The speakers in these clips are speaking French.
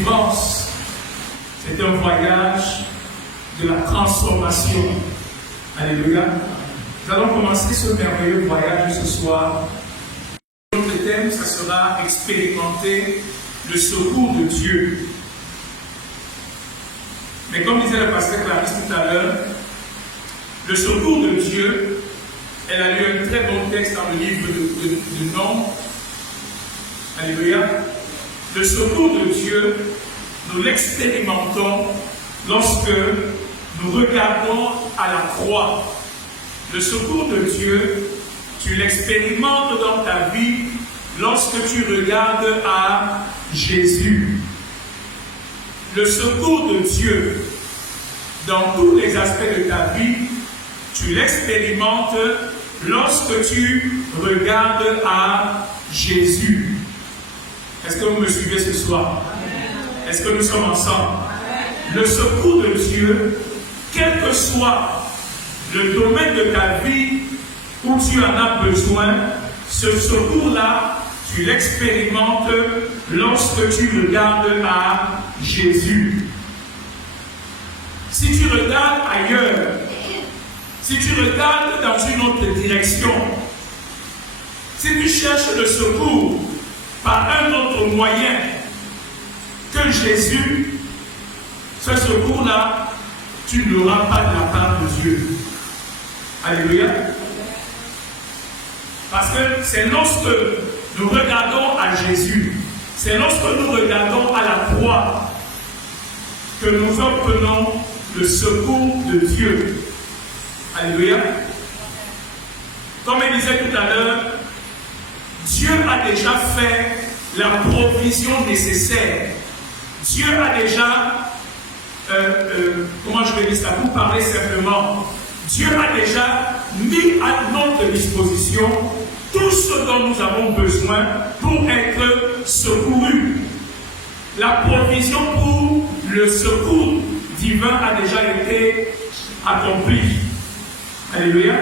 délivrance. C'est un voyage de la transformation. Alléluia. Nous allons commencer ce merveilleux voyage ce soir. Notre thème, ça sera expérimenter le secours de Dieu. Mais comme disait le pasteur Clarisse tout à l'heure, le secours de Dieu, elle a lu un très bon texte dans le livre de Nombres. Alléluia. Le secours de Dieu, nous l'expérimentons lorsque nous regardons à la croix. Le secours de Dieu, tu l'expérimentes dans ta vie lorsque tu regardes à Jésus. Le secours de Dieu, dans tous les aspects de ta vie, tu l'expérimentes lorsque tu regardes à Jésus. Est-ce que vous me suivez ce soir? Est-ce que nous sommes ensemble? Le secours de Dieu, quel que soit le domaine de ta vie où tu en as besoin, ce secours-là, tu l'expérimentes lorsque tu regardes à Jésus. Si tu regardes ailleurs, si tu regardes dans une autre direction, si tu cherches le secours par un autre moyen que Jésus, ce secours-là, tu ne l'auras pas de la part de Dieu. Alléluia. Parce que c'est lorsque nous regardons à Jésus, c'est lorsque nous regardons à la croix que nous obtenons le secours de Dieu. Alléluia. Comme il disait tout à l'heure, Dieu a déjà fait la provision nécessaire. Dieu a déjà, comment je vais dire ça, pour parler simplement, Dieu a déjà mis à notre disposition tout ce dont nous avons besoin pour être secourus. La provision pour le secours divin a déjà été accomplie. Alléluia.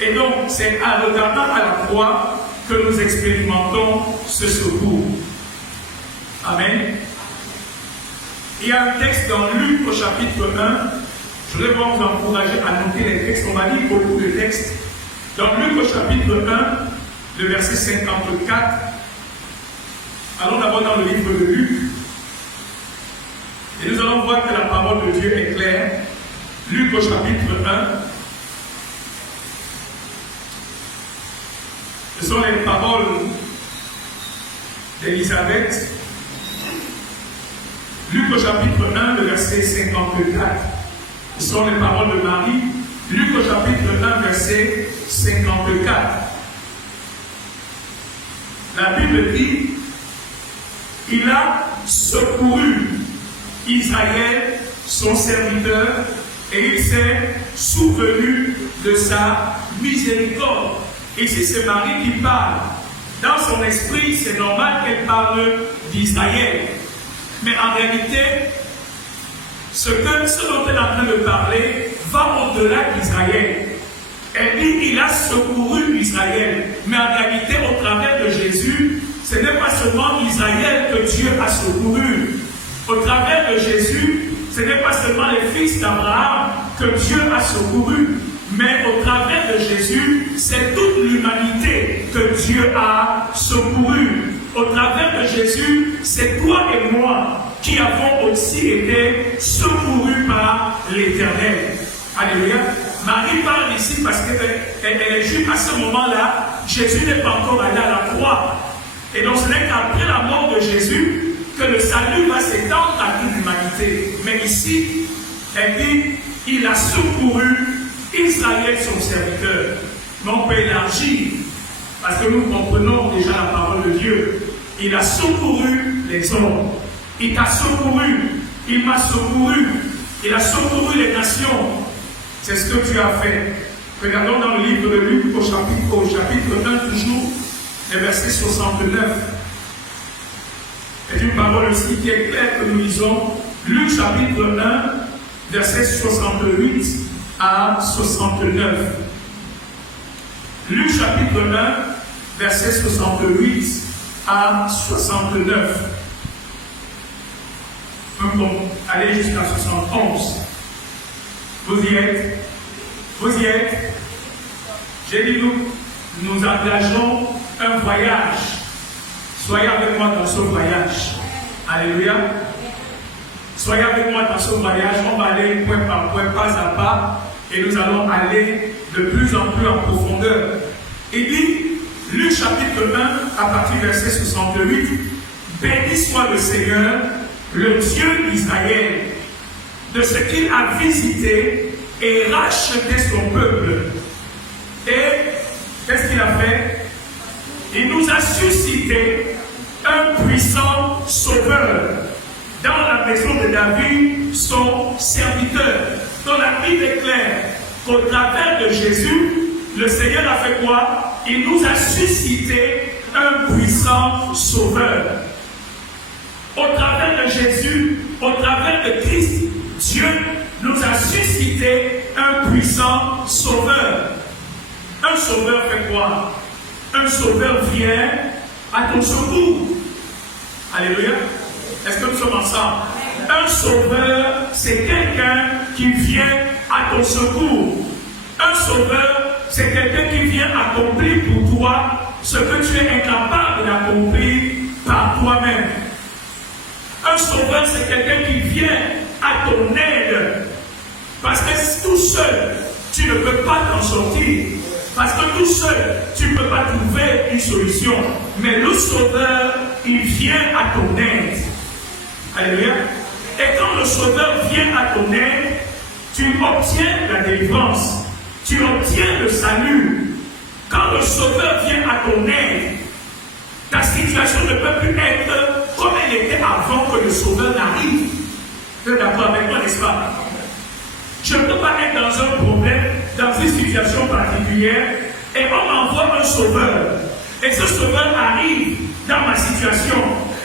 Et donc, c'est en regardant à la croix que nous expérimentons ce secours. Amen. Il y a un texte dans Luc au chapitre 1. Je voudrais vous encourager à noter les textes. On va lire beaucoup de textes. Dans Luc au chapitre 1, le verset 54. Allons d'abord dans le livre de Luc. Et nous allons voir que la parole de Dieu est claire. Luc au chapitre 1. Ce sont les paroles d'Élisabeth. Luc au chapitre 1, le verset 54. Ce sont les paroles de Marie. Luc au chapitre 1, verset 54. La Bible dit, il a secouru Israël, son serviteur, et il s'est souvenu de sa miséricorde. Ici, c'est Marie qui parle. Dans son esprit, c'est normal qu'elle parle d'Israël. Mais en réalité, ce dont elle est en train de parler va au-delà d'Israël. Elle dit il a secouru Israël. Mais en réalité, au travers de Jésus, ce n'est pas seulement Israël que Dieu a secouru. Au travers de Jésus, ce n'est pas seulement les fils d'Abraham que Dieu a secouru. Mais au travers de Jésus, c'est toute l'humanité que Dieu a secouru. Au travers de Jésus, c'est toi et moi qui avons aussi été secourus par l'Éternel. Alléluia. Marie parle ici parce qu'elle est juive. À ce moment-là, Jésus n'est pas encore allé à la croix. Et donc ce n'est qu'après la mort de Jésus que le salut va s'étendre à toute l'humanité. Mais ici, elle dit, il a secouru Israël, son serviteur. Mais on peut élargir, parce que nous comprenons déjà la parole de Dieu. Il a secouru les hommes. Il t'a secouru. Il m'a secouru. Il a secouru les nations. C'est ce que tu as fait. Regardons dans le livre de Luc au chapitre 1 toujours, le verset 69. C'est une parole aussi qui est claire que nous lisons. Luc chapitre 1, verset 68 à 69. Luc chapitre 1, verset 68 à 69. pu aller jusqu'à 71. Vous y êtes? Vous y êtes? J'ai dit, nous engageons un voyage. Soyez avec moi dans ce voyage. Alléluia. Soyez avec moi dans ce voyage. On va aller point par point, pas à pas. Et nous allons aller de plus en plus en profondeur. Il dit, Luc chapitre 1, à partir du verset 68, béni soit le Seigneur, le Dieu d'Israël, de ce qu'il a visité et racheté son peuple. Et qu'est-ce qu'il a fait? Il nous a suscité un puissant sauveur dans la maison de David, son serviteur. Donc la Bible est claire qu'au travers de Jésus, le Seigneur a fait quoi? Il nous a suscité un puissant sauveur. Au travers de Jésus, au travers de Christ, Dieu nous a suscité un puissant sauveur. Un sauveur fait quoi? Un sauveur vient à ton secours. Alléluia. Est-ce que nous sommes ensemble? Un sauveur, c'est quelqu'un qui vient à ton secours. Un sauveur, c'est quelqu'un qui vient accomplir pour toi ce que tu es incapable d'accomplir par toi-même. Un sauveur, c'est quelqu'un qui vient à ton aide. Parce que tout seul, tu ne peux pas t'en sortir. Parce que tout seul, tu ne peux pas trouver une solution. Mais le sauveur, il vient à ton aide. Alléluia. Et quand le sauveur vient à ton aide, tu obtiens la délivrance. Tu obtiens le salut. Quand le sauveur vient à ton aide, ta situation ne peut plus être comme elle était avant que le sauveur n'arrive. Vous êtes d'accord avec moi, n'est-ce pas? Je ne peux pas être dans un problème, dans une situation particulière, et on m'envoie un sauveur. Et ce sauveur arrive dans ma situation,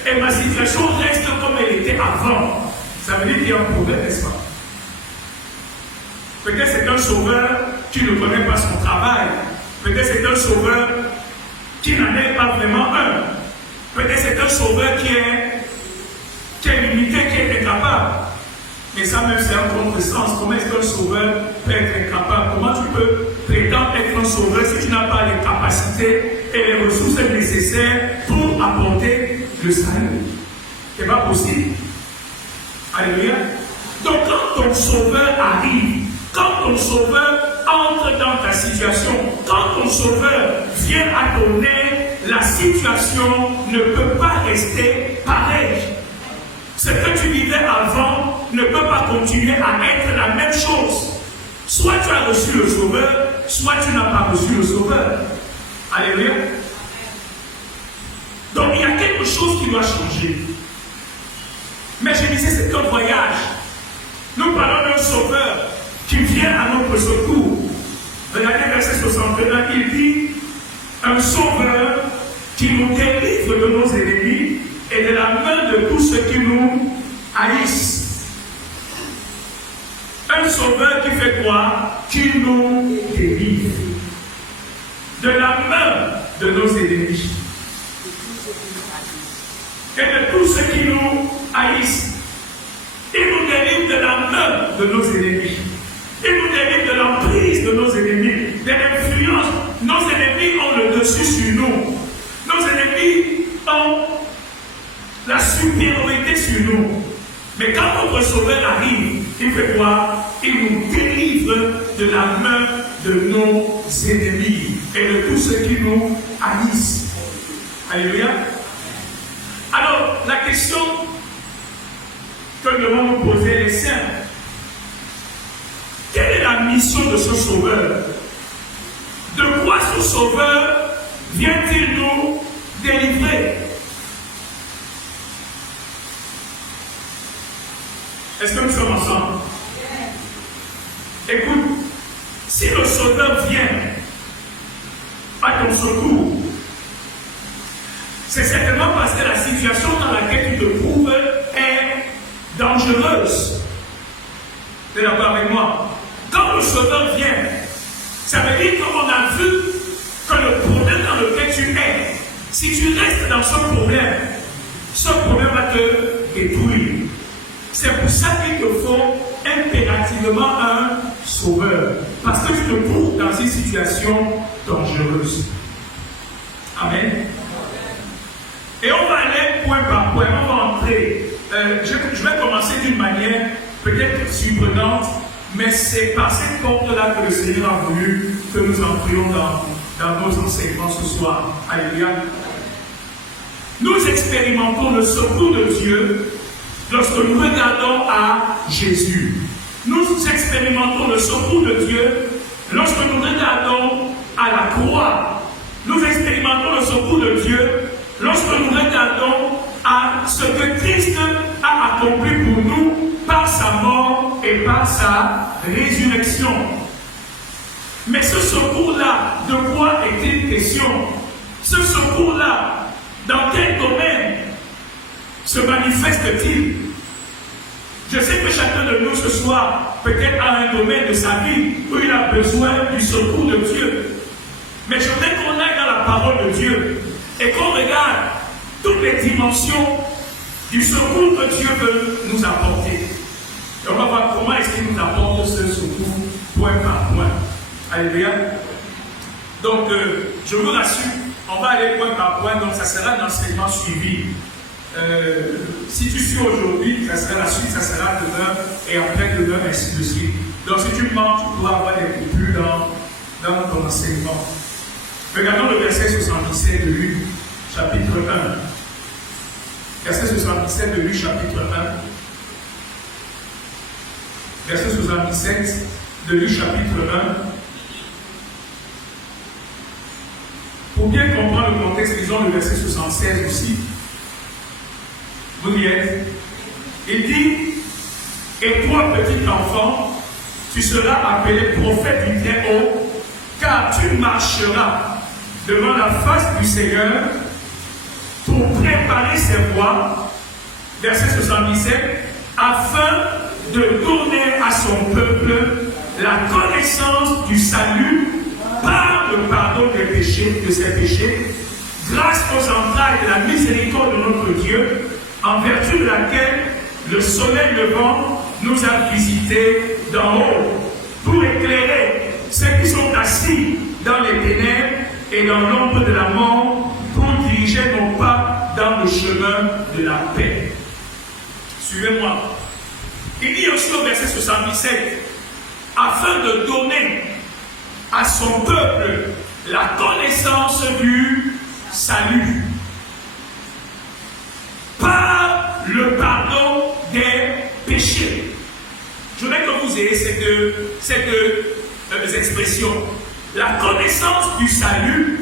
et ma situation reste comme elle était avant. Ça veut dire qu'il y a un problème, n'est-ce pas? Peut-être c'est un sauveur qui ne connaît pas son travail. Peut-être c'est un sauveur qui n'en est pas vraiment un. Peut-être c'est un sauveur qui est limité, qui est incapable. Mais ça même c'est un contresens. Comment est-ce qu'un sauveur peut être incapable? Comment tu peux prétendre être un sauveur si tu n'as pas les capacités et les ressources nécessaires pour apporter le salut? Ce n'est pas possible. Alléluia. Donc quand ton sauveur arrive, quand ton sauveur entre dans ta situation, quand ton sauveur vient à ton aide, la situation ne peut pas rester pareille. Ce que tu vivais avant ne peut pas continuer à être la même chose. Soit tu as reçu le sauveur, soit tu n'as pas reçu le sauveur. Alléluia. Donc il y a quelque chose qui doit changer. Mais je disais, c'est un voyage. Nous parlons d'un sauveur qui vient à notre secours. Regardez verset 61, il dit, un sauveur qui nous délivre de nos ennemis et de la main de tous ceux qui nous haïssent. Un sauveur qui fait quoi? Qui nous délivre de la main de nos ennemis et de tous ceux qui nous haïssent. Il nous délivre de la main de nos ennemis. Il nous délivre de l'emprise de nos ennemis, de l'influence. Nos ennemis ont le dessus sur nous. Nos ennemis ont la supériorité sur nous. Mais quand notre sauveur arrive, il fait quoi? Il nous délivre de la main de nos ennemis et de tous ceux qui nous haïssent. Alléluia. Alors, la question que nous devons nous poser est simple. Quelle est la mission de ce sauveur? De quoi ce sauveur vient-il nous délivrer? Est-ce que nous sommes ensemble? Écoute, si le sauveur vient à ton secours, c'est certainement parce que la situation dans laquelle tu te trouves est dangereuse. Vous êtes d'accord avec moi? Quand le sauveur vient, ça veut dire qu'on a vu que le problème dans lequel tu es, si tu restes dans ce problème va te détruire. C'est te faut impérativement un sauveur. Parce que tu te trouves dans une situation dangereuse. Amen. Et on va aller point par point, on va entrer. Je vais commencer d'une manière peut-être surprenante, mais c'est par cette porte-là que le Seigneur a voulu que nous entrions dans nos enseignements ce soir. Alléluia. Nous expérimentons le secours de Dieu lorsque nous regardons à Jésus. Nous expérimentons le secours de Dieu lorsque nous regardons à la croix. Nous expérimentons le secours de Dieu lorsque nous regardons à ce que Christ a accompli pour nous par sa mort et par sa résurrection. Mais ce secours-là, de quoi est-il question? Ce secours-là, dans quel domaine se manifeste-t-il? Je sais que chacun de nous ce soir, peut-être a un domaine de sa vie où il a besoin du secours de Dieu. Mais je voudrais qu'on aille dans la parole de Dieu et qu'on regarde toutes les dimensions du secours que Dieu veut nous apporter. Et on va voir comment est-ce qu'il nous apporte ce secours point par point. Alléluia. Donc, je vous rassure, on va aller point par point, donc ça sera l'enseignement suivi. Si tu suis aujourd'hui, ça sera la suite, ça sera demain, et après demain, ainsi de suite. Donc, si tu manques, tu pourras avoir des coupures dans ton enseignement. Regardons le verset 77 de Luc, chapitre 1. Verset 77 de Luc, chapitre 1. Verset 77 de Luc, chapitre 1. Pour bien comprendre le contexte, lisons le verset 76 aussi. Vous y êtes. Il dit, et toi, petit enfant, tu seras appelé prophète du Très-Haut, car tu marcheras devant la face du Seigneur pour préparer ses voies, verset 77, afin de donner à son peuple la connaissance du salut par le pardon des péchés, de ses péchés, grâce aux entrailles de la miséricorde de notre Dieu, en vertu de laquelle le soleil levant nous a visités d'en haut, pour éclairer ceux qui sont assis dans les ténèbres et dans l'ombre de la mort, pour diriger nos pas dans le chemin de la paix. Suivez-moi. Il dit aussi au verset 77, afin de donner à son peuple la connaissance du salut par le pardon des péchés. Je voudrais que vous ayez ces deux expressions. La connaissance du salut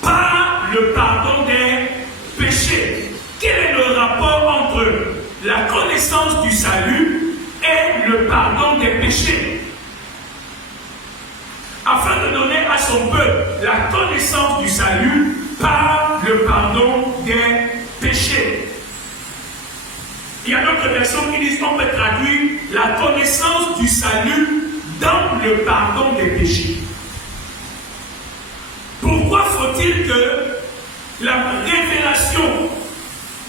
par le pardon des péchés. Quel est le rapport entre la connaissance du salut et le pardon des péchés? Afin de donner à son peuple la connaissance du salut par le pardon des péchés. Il y a d'autres versions qui disent qu'on peut traduire la connaissance du salut dans le pardon des péchés. Pourquoi faut-il que la révélation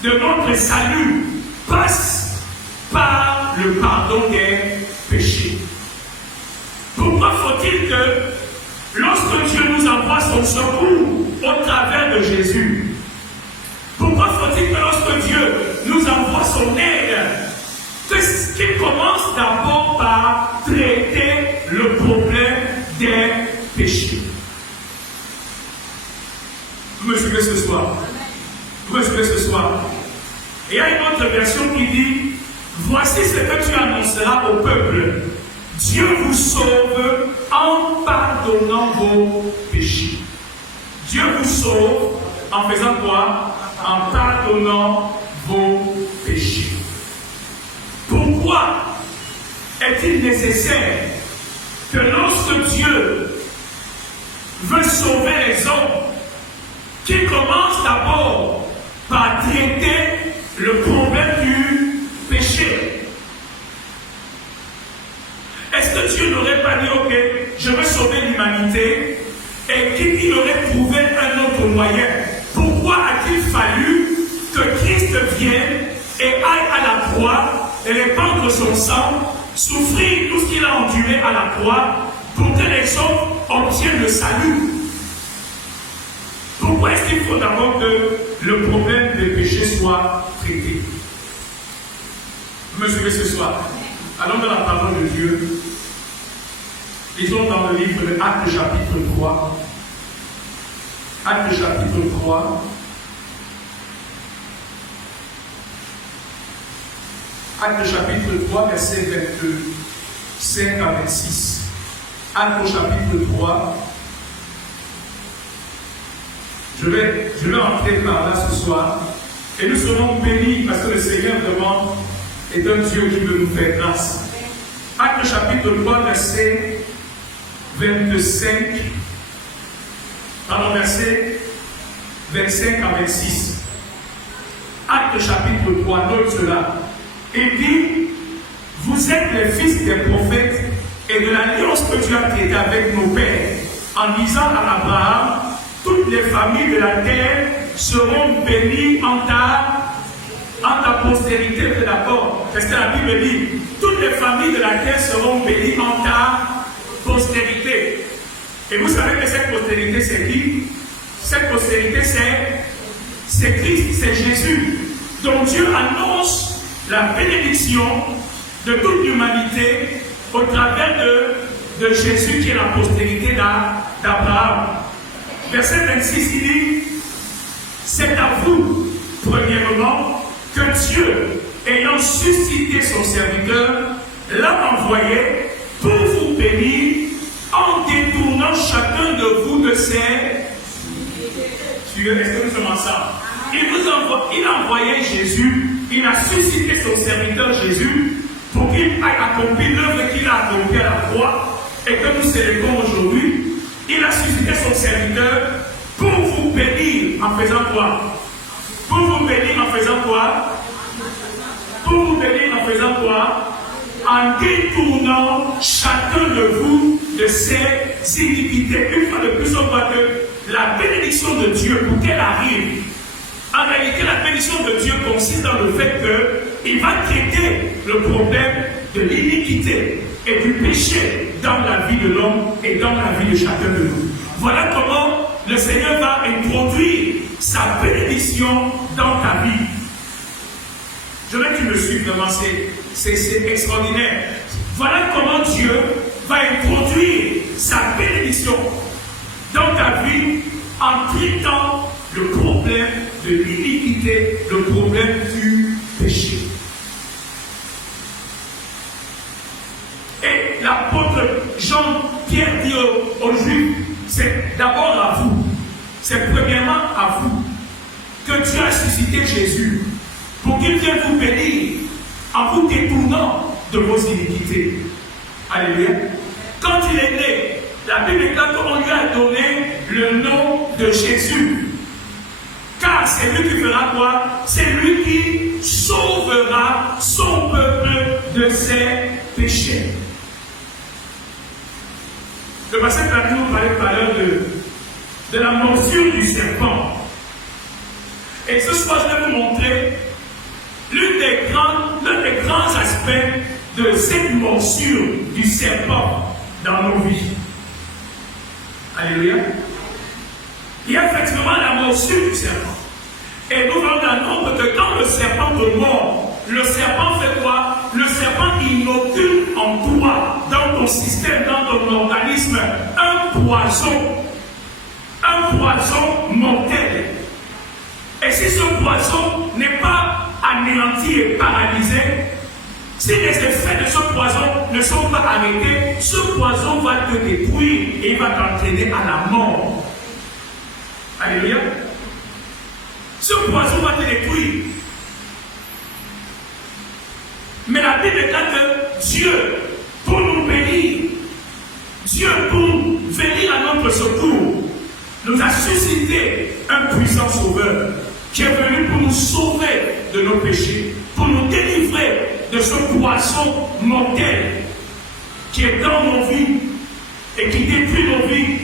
de notre salut passe par le pardon des péchés? Pourquoi faut-il que lorsque Dieu nous envoie son secours au travers de Jésus, pourquoi faut-il que lorsque Dieu nous envoie son aide, qu'il commence d'abord par traiter le problème des péchés? Vous me suivez ce soir? Vous me suivez ce soir? Et il y a une autre version qui dit, voici ce que tu annonceras au peuple. Dieu vous sauve en pardonnant vos péchés. Dieu vous sauve en faisant quoi? En pardonnant vos péchés. Pourquoi est-il nécessaire que lorsque Dieu veut sauver les hommes, qu'il commence d'abord par traiter le problème du péché? Est-ce que Dieu n'aurait pas dit, ok, je veux sauver l'humanité, et qu'il aurait trouvé un autre moyen? Pourquoi a-t-il fallu que Christ vienne et aille à la croix et répandre son sang, souffrir tout ce qu'il a enduré à la croix, pour que les hommes obtiennent le salut. Pourquoi est-ce qu'il faut d'abord que le problème des péchés soit traité? Vous me suivez ce soir? Allons dans la parole de Dieu. Lisons dans le livre de Actes chapitre 3. Actes chapitre 3. Actes chapitre 3, verset 25 à 26. Actes chapitre 3. Je vais entrer par là ce soir. Et nous serons bénis parce que le Seigneur vraiment est un Dieu qui veut nous faire grâce. Actes chapitre 3, verset 25. Pardon, verset 25 à 26. Actes chapitre 3, note cela. Il dit, vous êtes les fils des prophètes et de l'alliance que Dieu a traitée avec nos pères, en disant à Abraham, toutes les familles de la terre seront bénies en ta postérité. Vous êtes d'accord? C'est ce que la Bible dit. Toutes les familles de la terre seront bénies en ta postérité. Et vous savez que cette postérité, c'est qui? Cette postérité, c'est Christ, c'est Jésus. Donc Dieu annonce la bénédiction de toute l'humanité au travers de Jésus qui est la postérité d'Abraham. Verset 26, il dit, c'est à vous, premièrement, que Dieu, ayant suscité son serviteur, l'a envoyé pour vous bénir en détournant chacun de vous de ses... Est-ce que nous sommes ensemble? Il a envoyé Jésus, il a suscité son serviteur Jésus pour qu'il aille accomplir l'œuvre qu'il a accomplie à la croix et que nous célébrons aujourd'hui. Il a suscité son serviteur pour vous bénir en faisant quoi? Pour vous bénir en faisant quoi? Pour vous bénir en faisant quoi? En détournant chacun de vous de ses iniquités. Une fois de plus, on voit que la bénédiction de Dieu, pour qu'elle arrive, en réalité, la bénédiction de Dieu consiste dans le fait qu'il va traiter le problème de l'iniquité et du péché dans la vie de l'homme et dans la vie de chacun de nous. Voilà comment le Seigneur va introduire sa bénédiction dans ta vie. Je veux que tu me suives devant, c'est extraordinaire. Voilà comment Dieu va introduire sa bénédiction dans ta vie en traitant le problème de l'iniquité, le problème du péché. Et l'apôtre Jean-Pierre dit aux Juifs, c'est d'abord à vous, c'est premièrement à vous que Dieu a suscité Jésus pour qu'il vienne vous bénir en vous détournant de vos iniquités. Alléluia. Quand il est né, la Bible dit qu'on lui a donné le nom de Jésus. Car c'est lui qui fera quoi? C'est lui qui sauvera son peuple de ses péchés. Le passage que nous parlait tout à l'heure de la morsure du serpent. Et ce soir, je vais vous montrer l'un des grands aspects de cette morsure du serpent dans nos vies. Alléluia. Il y a effectivement la morsure du serpent. Et nous allons apprendre que quand le serpent te mord, le serpent fait quoi? Le serpent inocule en toi, dans ton système, dans ton organisme, un poison mortel. Et si ce poison n'est pas anéanti et paralysé, si les effets de ce poison ne sont pas arrêtés, ce poison va te détruire et il va t'entraîner à la mort. Alléluia. Ce poison va te détruire. Mais la Bible dit que Dieu, pour nous bénir, Dieu, pour venir à notre secours, nous a suscité un puissant sauveur qui est venu pour nous sauver de nos péchés, pour nous délivrer de ce poison mortel qui est dans nos vies et qui détruit nos vies.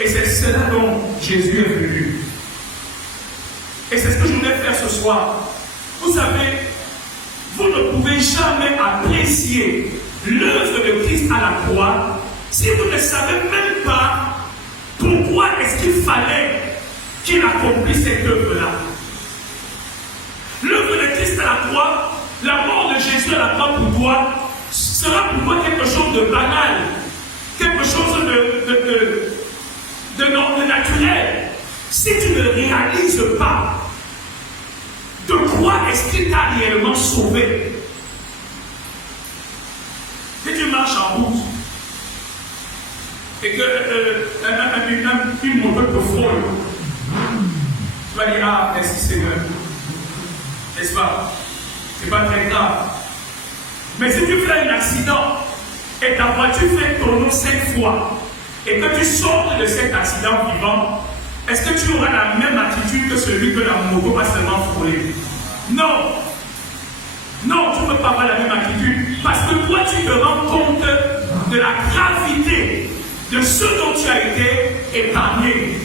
Et c'est cela dont Jésus est venu. Et c'est ce que je voulais faire ce soir. Vous savez, vous ne pouvez apprécier l'œuvre de Christ à la croix si vous ne savez même pas pourquoi est-ce qu'il fallait qu'il accomplisse cette œuvre-là? L'œuvre de Christ à la croix, la mort de Jésus à la croix pour toi, sera pour toi quelque chose de banal, quelque chose de naturel. Si tu ne réalises pas de quoi est-ce qu'il t'a réellement sauvé. Si tu marches en route et qu'une moto te frôle, tu vas dire, ah, merci Seigneur. N'est-ce pas? C'est pas très grave. Mais si tu fais un accident et ta voiture fait tourner 5 fois et que tu sors de cet accident vivant, est-ce que tu auras la même attitude que celui que la moto va seulement frôler? Non. Non, tu ne peux pas avoir la même attitude parce que toi, tu te rends compte de la gravité de ce dont tu as été épargné,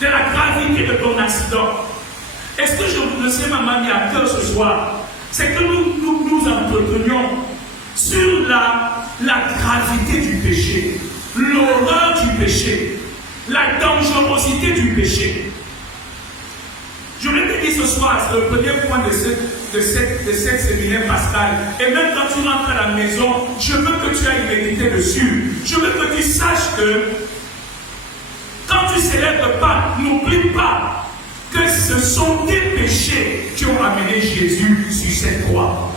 de la gravité de ton accident. Est-ce que je sais, maman, mis à cœur ce soir, c'est que nous entretenions sur la gravité du péché, l'horreur du péché, la dangerosité du péché. Je vais te dire ce soir, c'est le premier point de cette séminaire pascal. Et même quand tu rentres à la maison, je veux que tu ailles méditer dessus. Je veux que tu saches que quand tu célèbres pas, n'oublie pas que ce sont tes péchés qui ont amené Jésus sur cette croix.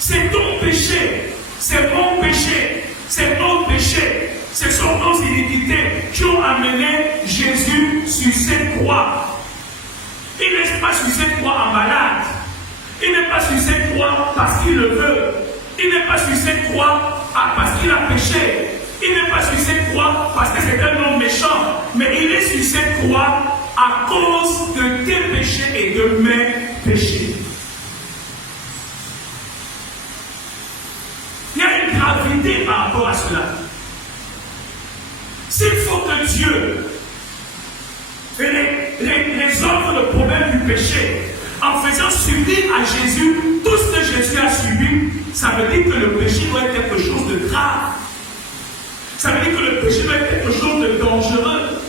C'est ton péché, c'est mon péché, c'est notre péché. Ce sont nos iniquités qui ont amené Jésus sur cette croix. Il n'est pas sur cette croix en malade. Il n'est pas sur cette croix parce qu'il le veut. Il n'est pas sur cette croix parce qu'il a péché. Il n'est pas sur cette croix parce que c'est un homme méchant. Mais il est sur cette croix à cause de tes péchés et de mes péchés. Il y a une gravité par rapport à cela. S'il faut que Dieu résolve le problème du péché en faisant subir à Jésus tout ce que Jésus a subi, ça veut dire que le péché doit être quelque chose de grave. Ça veut dire que le péché doit être quelque chose de dangereux.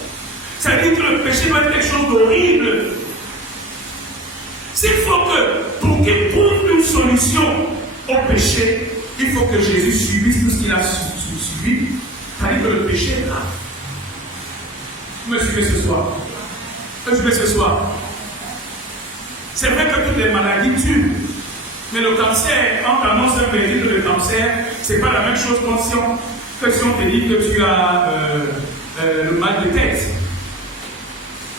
Ça veut dire que le péché doit être quelque chose d'horrible. S'il faut que, pour qu'il trouve une solution au péché, il faut que Jésus subisse tout ce qu'il a subi. Ça veut dire que le péché est grave. Vous me suivez ce soir? Vous me suivez ce soir? C'est vrai que toutes les maladies tuent. Mais le cancer, quand on annonce un verdict de cancer, ce n'est pas la même chose que si on te dit que tu as le mal de tête.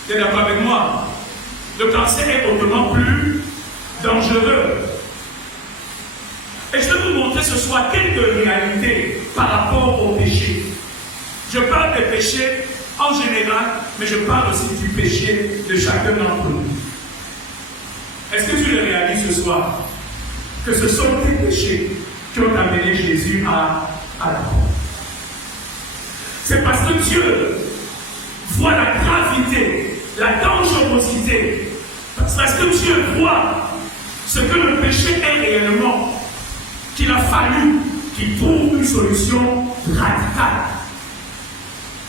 Vous êtes d'accord avec moi? Le cancer est autrement plus dangereux. Et je vais vous montrer ce soir quelques réalités par rapport au péché. Je parle des péchés en général, mais je parle aussi du péché de chacun d'entre nous. Est-ce que tu le réalises ce soir? Que ce sont tes péchés qui ont amené Jésus à la croix. C'est parce que Dieu voit la gravité, la dangerosité. C'est parce que Dieu voit ce que le péché est réellement, qu'il a fallu qu'il trouve une solution radicale.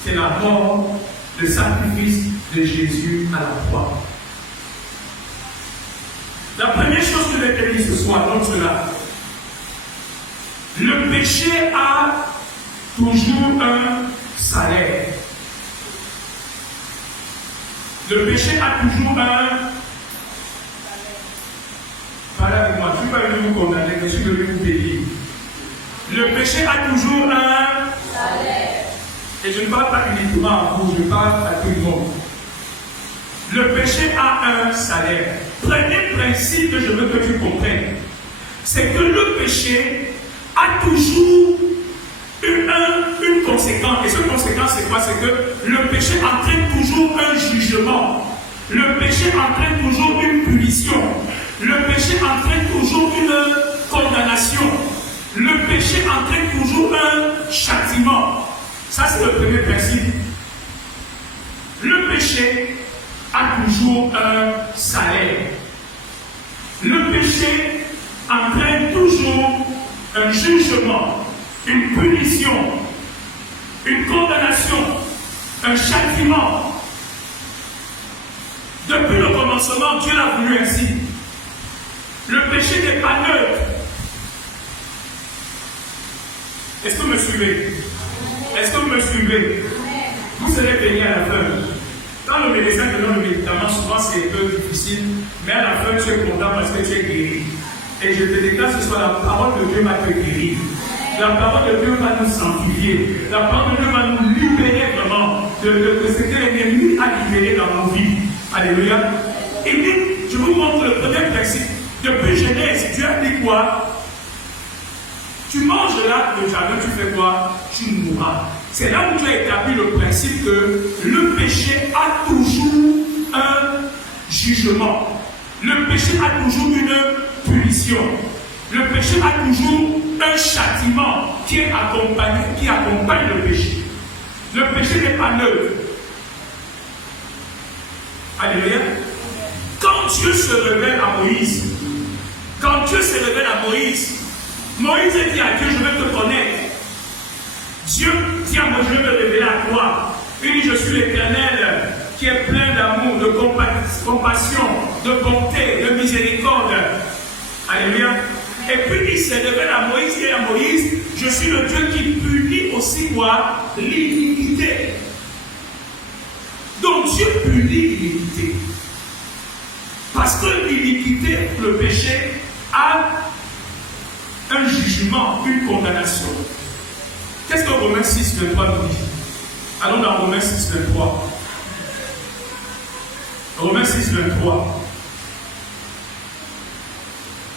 C'est la mort, le sacrifice de Jésus à la croix. La première chose que je vais te dire ce soir, donc cela, le péché a toujours un salaire. Le péché a toujours un... Parlez avec moi, je ne suis pas venu vous condamner, je suis venu vous bénir. Le péché a toujours un salaire. Et je ne parle pas uniquement à vous, je parle à tout le monde. Le péché a un salaire. Premier principe que je veux que tu comprennes, c'est que le péché a toujours une conséquence. Et cette conséquence, c'est quoi? C'est que le péché entraîne toujours un jugement. Le péché entraîne toujours une punition. Le péché entraîne toujours une condamnation. Le péché entraîne toujours un châtiment. Ça, c'est le premier principe. Le péché a toujours un salaire. Le péché entraîne toujours un jugement, une punition, une condamnation, un châtiment. Depuis le commencement, Dieu l'a voulu ainsi. Le péché n'est pas neutre. Est-ce que vous me suivez? Est-ce que vous me suivez? Vous serez bénis à la fin. Quand le médecin te donne le médicament, souvent c'est un peu difficile, mais à la fin tu es content parce que tu es guéri. Et je te déclare ce soir, la parole de Dieu va te guérir. La parole de Dieu va nous sanctifier. La parole de Dieu va nous libérer vraiment de ce que l'ennemi a libéré dans nos vies. Alléluia. Et puis, je vous montre le premier principe. Depuis Genèse, Dieu a dit quoi? Tu manges de l'arbre de jardin, tu fais quoi? Tu mourras. C'est là où tu as établi le principe que le péché a toujours un jugement. Le péché a toujours une punition. Le péché a toujours un châtiment qui accompagne le péché. Le péché n'est pas neutre. Alléluia. Quand Dieu se révèle à Moïse, Moïse dit à Dieu, je vais te connaître. Dieu dit à Moïse, je vais me révéler à toi. Il dit, je suis l'Éternel qui est plein d'amour, de compassion, de bonté, de miséricorde. Alléluia. Et puis il se révèle à Moïse et à Moïse, je suis le Dieu qui punit aussi quoi? L'iniquité. Donc Dieu punit l'iniquité. Parce que l'iniquité, le péché, a un jugement, une condamnation. Qu'est-ce que Romains 6, 23 nous dit? Allons dans Romains 6, 23. Romains 6, 23.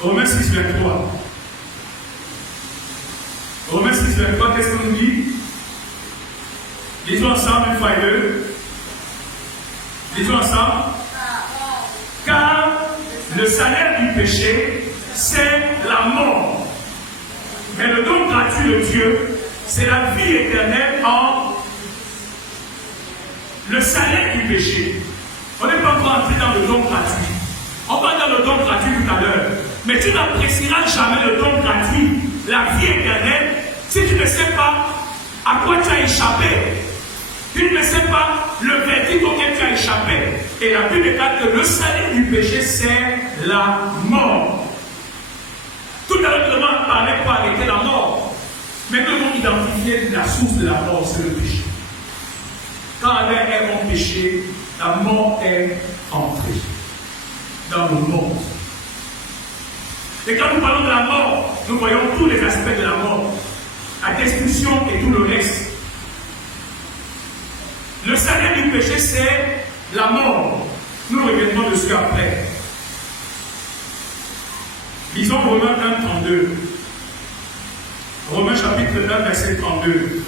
Romains 6, 23. Romains 6, 23, qu'est-ce qu'on nous dit? Lisons ensemble une fois et deux. Lisons ensemble. Car le salaire du péché, c'est la mort. Mais le don gratuit de Dieu, c'est la vie éternelle en le salaire du péché. On n'est pas encore entré dans le don gratuit. On va dans le don gratuit tout à l'heure. Mais tu n'apprécieras jamais le don gratuit, la vie éternelle, si tu ne sais pas à quoi tu as échappé. Tu ne sais pas le verdict auquel tu as échappé. Et la Bible déclare que le salaire du péché, c'est la mort. Tout à l'heure, nous devons parler pour arrêter la mort. Mais nous devons identifier la source de la mort, c'est le péché. Quand Adam est en péché, la mort est entrée dans le monde. Et quand nous parlons de la mort, nous voyons tous les aspects de la mort. La destruction et tout le reste. Le salaire du péché, c'est la mort. Nous reviendrons dessus après. Lisons Romains 1, 32. Romains chapitre 1, verset 32.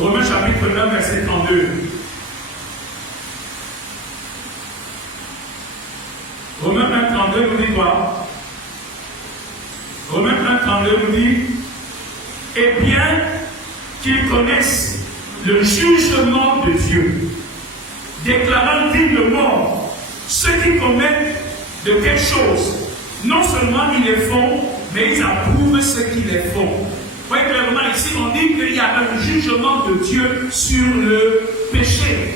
Romains chapitre 1, verset 32. Romains 1, 32 nous dit quoi? Romains 1, 32 nous dit, et bien qu'ils connaissent le jugement de Dieu, déclarant digne de mort ceux qui commettent de quelque chose. Non seulement ils les font, mais ils approuvent ceux qui les font. Vous voyez clairement ici, on dit qu'il y a un jugement de Dieu sur le péché.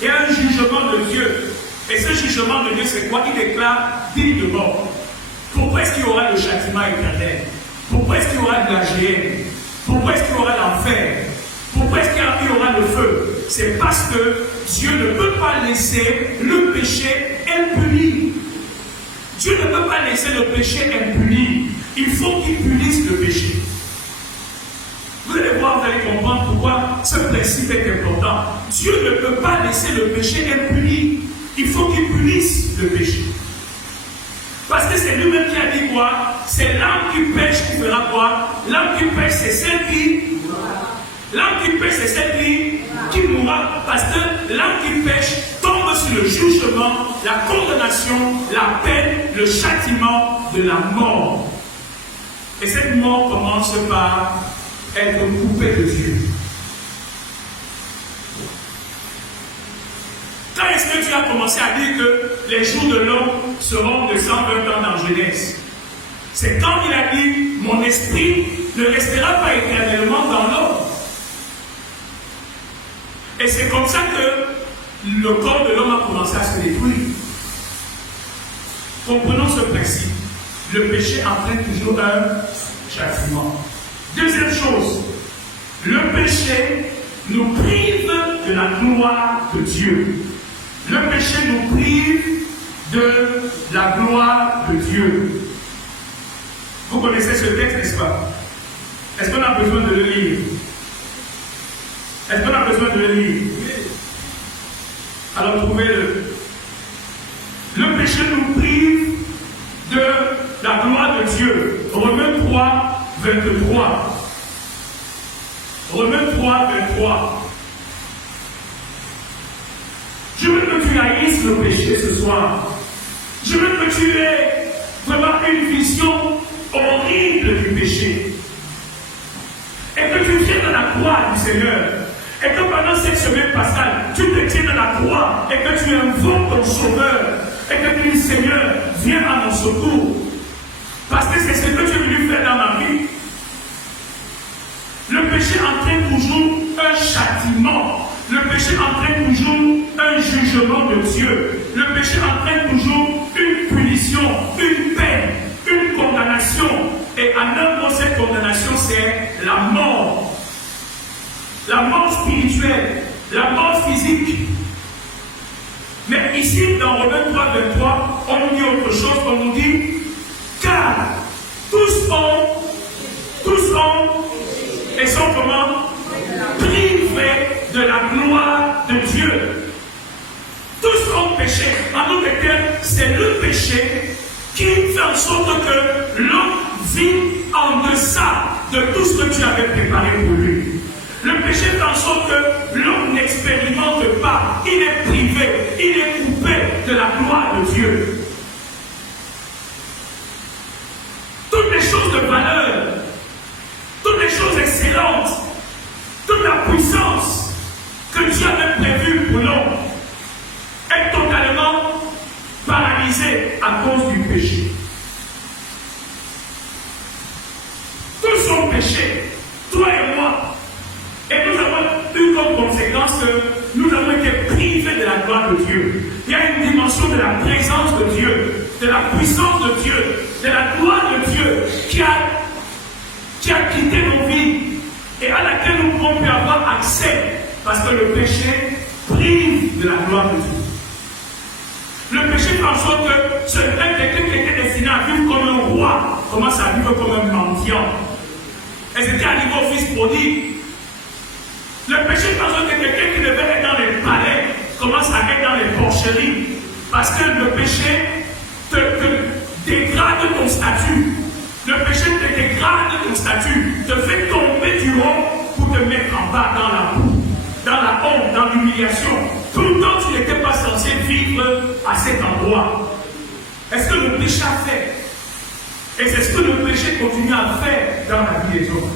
Il y a un jugement de Dieu. Et ce jugement de Dieu, c'est quoi? Il déclare digne de mort. Pourquoi est-ce qu'il y aura le châtiment éternel? Pourquoi est-ce qu'il y aura de la géhenne? Pourquoi est-ce qu'il y aura l'enfer? Pourquoi est-ce qu'il y aura le feu? C'est parce que Dieu ne peut pas laisser le péché impuni. Dieu ne peut pas laisser le péché impuni. Il faut qu'il punisse le péché. Vous allez voir, vous allez comprendre pourquoi ce principe est important. Dieu ne peut pas laisser le péché impuni. Il faut qu'il punisse le péché. Parce que c'est lui-même qui a dit quoi? C'est l'âme qui pêche qui fera quoi? L'âme qui pêche, c'est celle qui... L'âme qui pêche, c'est celle qui mourra. Parce que l'âme qui pêche tombe sur le jugement, la condamnation, la peine, le châtiment de la mort. Et cette mort commence par être coupée de Dieu. Quand est-ce que tu as commencé à dire que les jours de l'homme seront de 120 ans dans Genèse? C'est quand il a dit, mon esprit ne restera pas éternellement dans l'homme. Et c'est comme ça que le corps de l'homme a commencé à se détruire. Comprenons ce principe. Le péché entraîne toujours un châtiment. Deuxième chose, le péché nous prive de la gloire de Dieu. Le péché nous prive de la gloire de Dieu. Vous connaissez ce texte, n'est-ce pas? Est-ce qu'on a besoin de le lire? Est-ce qu'on a besoin de le lire? Alors trouvez-le. Le péché nous prive de la gloire de Dieu. Romains 3, 23. Romains 3, 23. Je veux que tu haïsses le péché ce soir. Je veux que tu aies vraiment une vision horrible du péché. Et que tu viennes dans la croix du Seigneur. Et que pendant cette semaine pascale, tu te tiennes dans la croix et que tu invoques ton Sauveur. Et que tu dis, Seigneur, viens à mon secours. Parce que c'est ce que tu es venu faire dans ma vie. Le péché entraîne toujours un châtiment. Le péché entraîne toujours un jugement de Dieu. Le péché entraîne toujours une punition, une peine, une condamnation. Et en un mot, cette condamnation, c'est la mort. La mort spirituelle, la mort physique. Mais ici, dans Romains 3, 23, on nous dit autre chose, on nous dit, car tous ont, et sont comment? Privés de la gloire de Dieu. Tous ont péché. En d'autres termes, c'est le péché qui fait en sorte que l'homme vit en deçà de tout ce que tu avais préparé pour lui. Le péché fait en sorte que l'homme n'expérimente pas, il est privé, il est coupé de la gloire de Dieu. Toutes les choses de valeur, toutes les choses excellentes, toute la puissance que Dieu avait prévue pour l'homme est totalement paralysée à cause du péché. Tous sont péchés, toi et moi. Et nous avons eu comme conséquence que nous avons été privés de la gloire de Dieu. Il y a une dimension de la présence de Dieu, de la puissance de Dieu, de la gloire de Dieu qui a quitté nos vies et à laquelle nous pouvons plus avoir accès parce que le péché prive de la gloire de Dieu. Le péché fait en sorte que ce quelqu'un qui était destiné à vivre comme un roi commence à vivre comme un mendiant. Et c'était à niveau fils prodigue. Le péché fait en sorte que quelqu'un qui devait être dans les palais commence à être dans les porcheries. Parce que le péché te dégrade ton statut. Le péché te dégrade ton statut, te fait tomber du haut pour te mettre en bas dans la boue, dans la honte, dans l'humiliation. Pourtant, tu n'étais pas censé vivre à cet endroit. Est-ce que le péché a fait? Et c'est ce que le péché continue à faire dans la vie des hommes.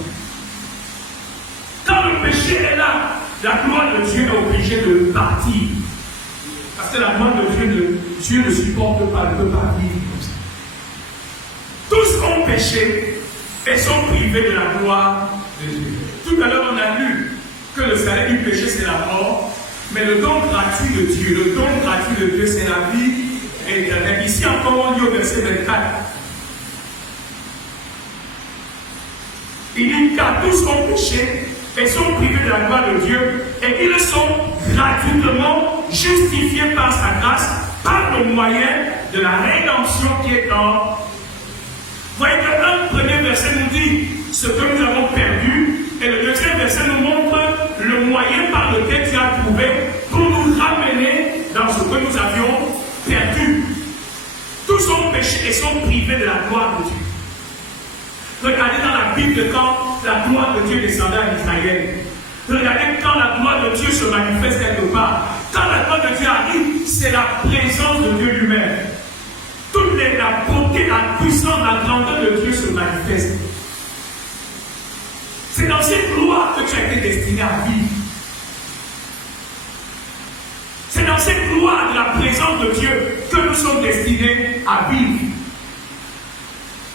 Quand le péché est là, la gloire de Dieu est obligée de partir. Parce que la gloire de Dieu ne supporte pas, ne peut pas vivre comme ça. Tous ont péché et sont privés de la gloire de Dieu. Tout à l'heure, on a lu que le salaire du péché, c'est la mort, mais le don gratuit de Dieu, le don gratuit de Dieu, c'est la vie éternelle. Ici encore, on lit au verset 24. Il dit car tous ont péché et sont privés de la gloire de Dieu, et ils sont gratuitement justifiés par sa grâce, par le moyen de la rédemption qui est en. Vous voyez que un premier verset nous dit ce que nous avons perdu, et le deuxième verset nous montre le moyen par lequel tu as trouvé pour nous ramener dans ce que nous avions perdu. Tous ont péché et sont privés de la gloire de Dieu. Regardez dans la Bible quand la gloire de Dieu descendait à Israël. Regardez quand la gloire de Dieu se manifeste quelque part. Quand la gloire de Dieu arrive, c'est la présence de Dieu lui-même. Toute la beauté, la puissance, la grandeur de Dieu se manifeste. C'est dans cette gloire que tu as été destiné à vivre. C'est dans dans cette gloire de la présence de Dieu que nous sommes destinés à vivre.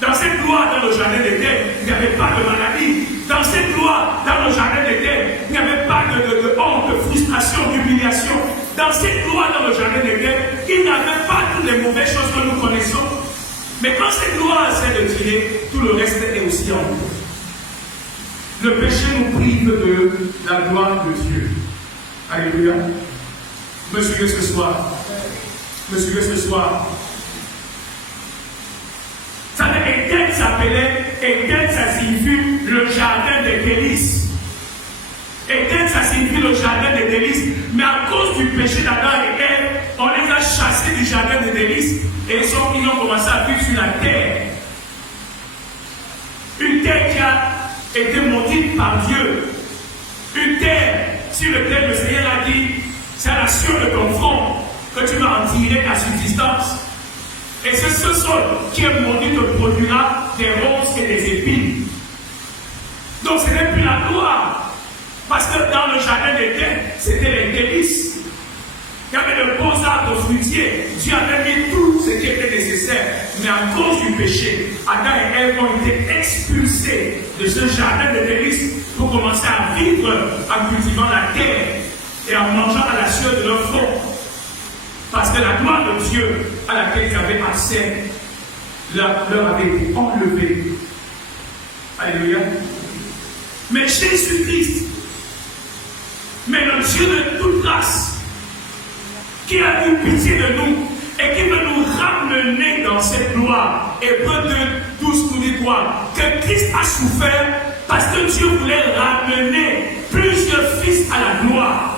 Dans cette gloire, dans le jardin d'Éden, il n'y avait pas de maladie. Dans cette gloire, dans le jardin d'Éden, il n'y avait pas de honte, de frustration, d'humiliation. Dans cette gloire, dans le jardin d'Éden, il n'y avait pas toutes les mauvaises choses que nous connaissons. Mais quand cette gloire s'est retirée, tout le reste est aussi en nous. Le péché nous prive de la gloire de Dieu. Alléluia. Me suivez ce soir. Me suivez ce soir. Éden s'appelait, Éden ça signifie le jardin des délices. Éden ça signifie le jardin des délices. Mais à cause du péché d'Adam et Ève, on les a chassés du jardin des délices et ils ont commencé à vivre sur la terre. Une terre qui a été maudite par Dieu. Une terre sur laquelle le Seigneur a dit, c'est à la sueur de ton front que tu vas en tirer ta subsistance. Et c'est ce sol qui est maudit te produira des ronces et des épines. Donc ce n'est plus la gloire. Parce que dans le jardin d'Éden, c'était les délices. Il y avait de beaux arbres fruitiers. Dieu avait mis tout ce qui était nécessaire. Mais à cause du péché, Adam et Ève ont été expulsés de ce jardin de délices pour commencer à vivre en cultivant la terre et en mangeant à la sueur de leur front. Parce que la gloire de Dieu à laquelle ils avaient accès leur avait été enlevée. Alléluia. Mais Jésus-Christ, mais le Dieu de toute grâce, qui a eu pitié de nous et qui veut nous ramener dans cette gloire. Hébreux 2:12 nous dit quoi? Que Christ a souffert parce que Dieu voulait ramener plusieurs fils à la gloire.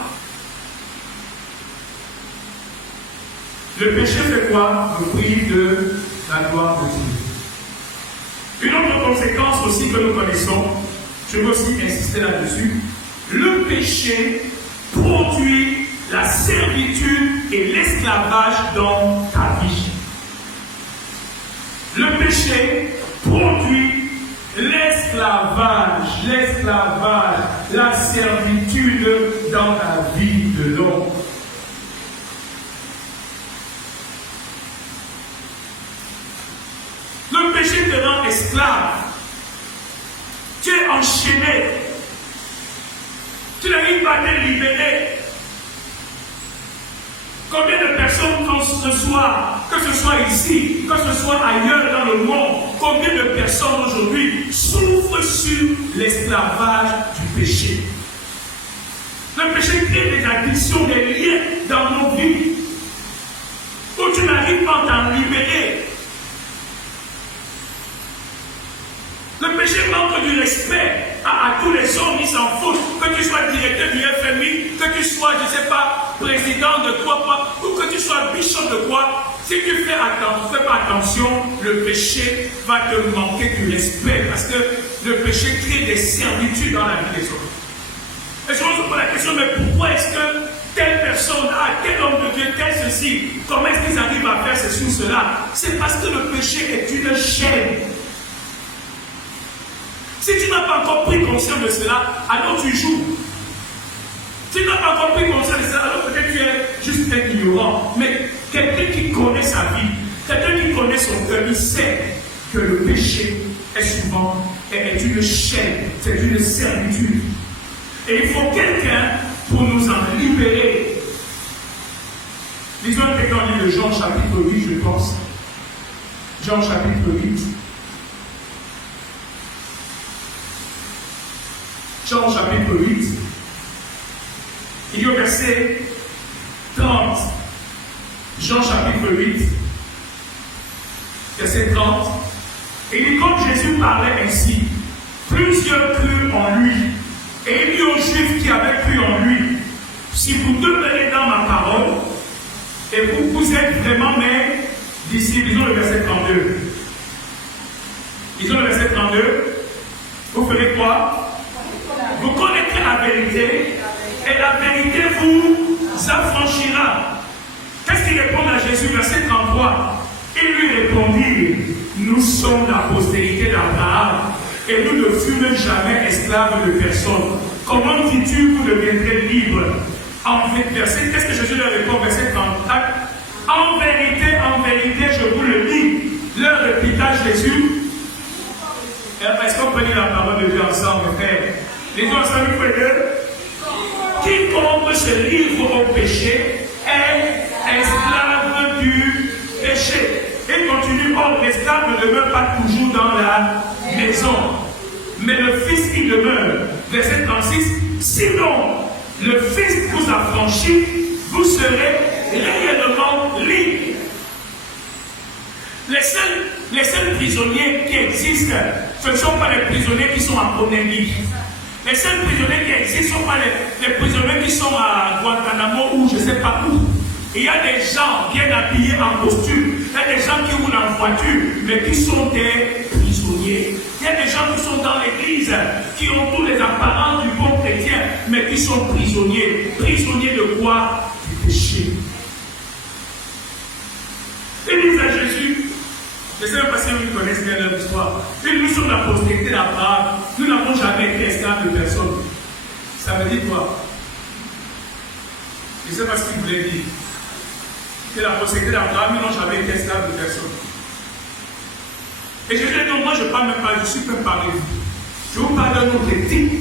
Le péché fait quoi? Nous prive de la gloire de Dieu. Une autre conséquence aussi que nous connaissons, je veux aussi insister là-dessus, le péché produit la servitude et l'esclavage dans ta vie. Le péché produit l'esclavage, la servitude dans la vie de l'homme. Le péché te rend esclave. Tu es enchaîné. Tu n'arrives pas à te libérer. Combien de personnes que ce soit ici, que ce soit ailleurs dans le monde, combien de personnes aujourd'hui souffrent sur l'esclavage du péché? Le péché crée des addictions, des liens dans nos vies où tu n'arrives pas à t'en libérer. Le péché manque du respect à tous les hommes, ils s'en foutent. Que tu sois directeur du FMI, que tu sois, je ne sais pas, président de quoi, ou que tu sois bishop de quoi, si tu fais pas attention, le péché va te manquer du respect. Parce que le péché crée des servitudes dans la vie des hommes. Et je me pose la question, mais pourquoi est-ce que telle personne, tel homme de Dieu, tel ceci, comment est-ce qu'ils arrivent à faire ceci ou cela? C'est parce que le péché est une chaîne. Si tu n'as pas encore pris conscience de cela, alors tu joues. Si tu n'as pas encore pris conscience de cela, alors peut-être tu es juste un ignorant. Mais quelqu'un qui connaît sa vie, quelqu'un qui connaît son cœur, il sait que le péché est souvent une chaîne, c'est une servitude. Et il faut quelqu'un pour nous en libérer. Lisons un texte dans le livre de Jean chapitre 8, je pense. Jean chapitre 8. Jean chapitre 8, il y a au verset 30. Jean chapitre 8, verset 30. Et il dit, quand Jésus parlait ainsi, plusieurs crurent en lui. Et il dit aux Juifs qui avaient cru en lui, si vous demeurez dans ma parole, et vous êtes vraiment mes disciples, disons le verset 32. Disons le verset 32. Vous ferez quoi? Vous connaîtrez la vérité et la vérité vous affranchira. Qu'est-ce qu'il répond à Jésus? Verset 33. Il lui répondit, nous sommes la postérité d'Abraham et nous ne fûmes jamais esclaves de personne. Comment dis-tu, vous deviendrez libres? verset, qu'est-ce que Jésus leur répond? Verset 34. En vérité, je vous le dis, leur répliqua Jésus. Est-ce qu'on peut lire la parole de Dieu ensemble, frère? Les deux ensemble, frère. Quiconque se livre au péché est esclave du péché. Et continue, or l'esclave ne demeure pas toujours dans la maison, mais le Fils qui demeure. Verset 36. Sinon, le Fils vous a franchi, vous serez réellement libres. Les seuls prisonniers qui existent, ce ne sont pas les prisonniers qui sont à Conakry. Les seuls prisonniers qui existent ne sont pas les prisonniers qui sont à Guantanamo ou je ne sais pas où. Il y a des gens bien habillés en costume. Il y a des gens qui roulent en voiture, mais qui sont des prisonniers. Il y a des gens qui sont dans l'église, qui ont tous les apparences du bon chrétien, mais qui sont prisonniers. Prisonniers de quoi? Du péché. Ils disent à Jésus, je ne sais pas si vous connaissez bien leur histoire. Nous sommes la postérité d'Abraham. Nous n'avons jamais été esclaves de personne. Ça veut dire quoi? Je ne sais pas ce qu'il voulait dire. Que la postérité d'Abraham, nous n'avons jamais été esclaves de personne. Et je dis non, moi je ne parle même pas, je suis même parlé. Je vous parle d'un autre type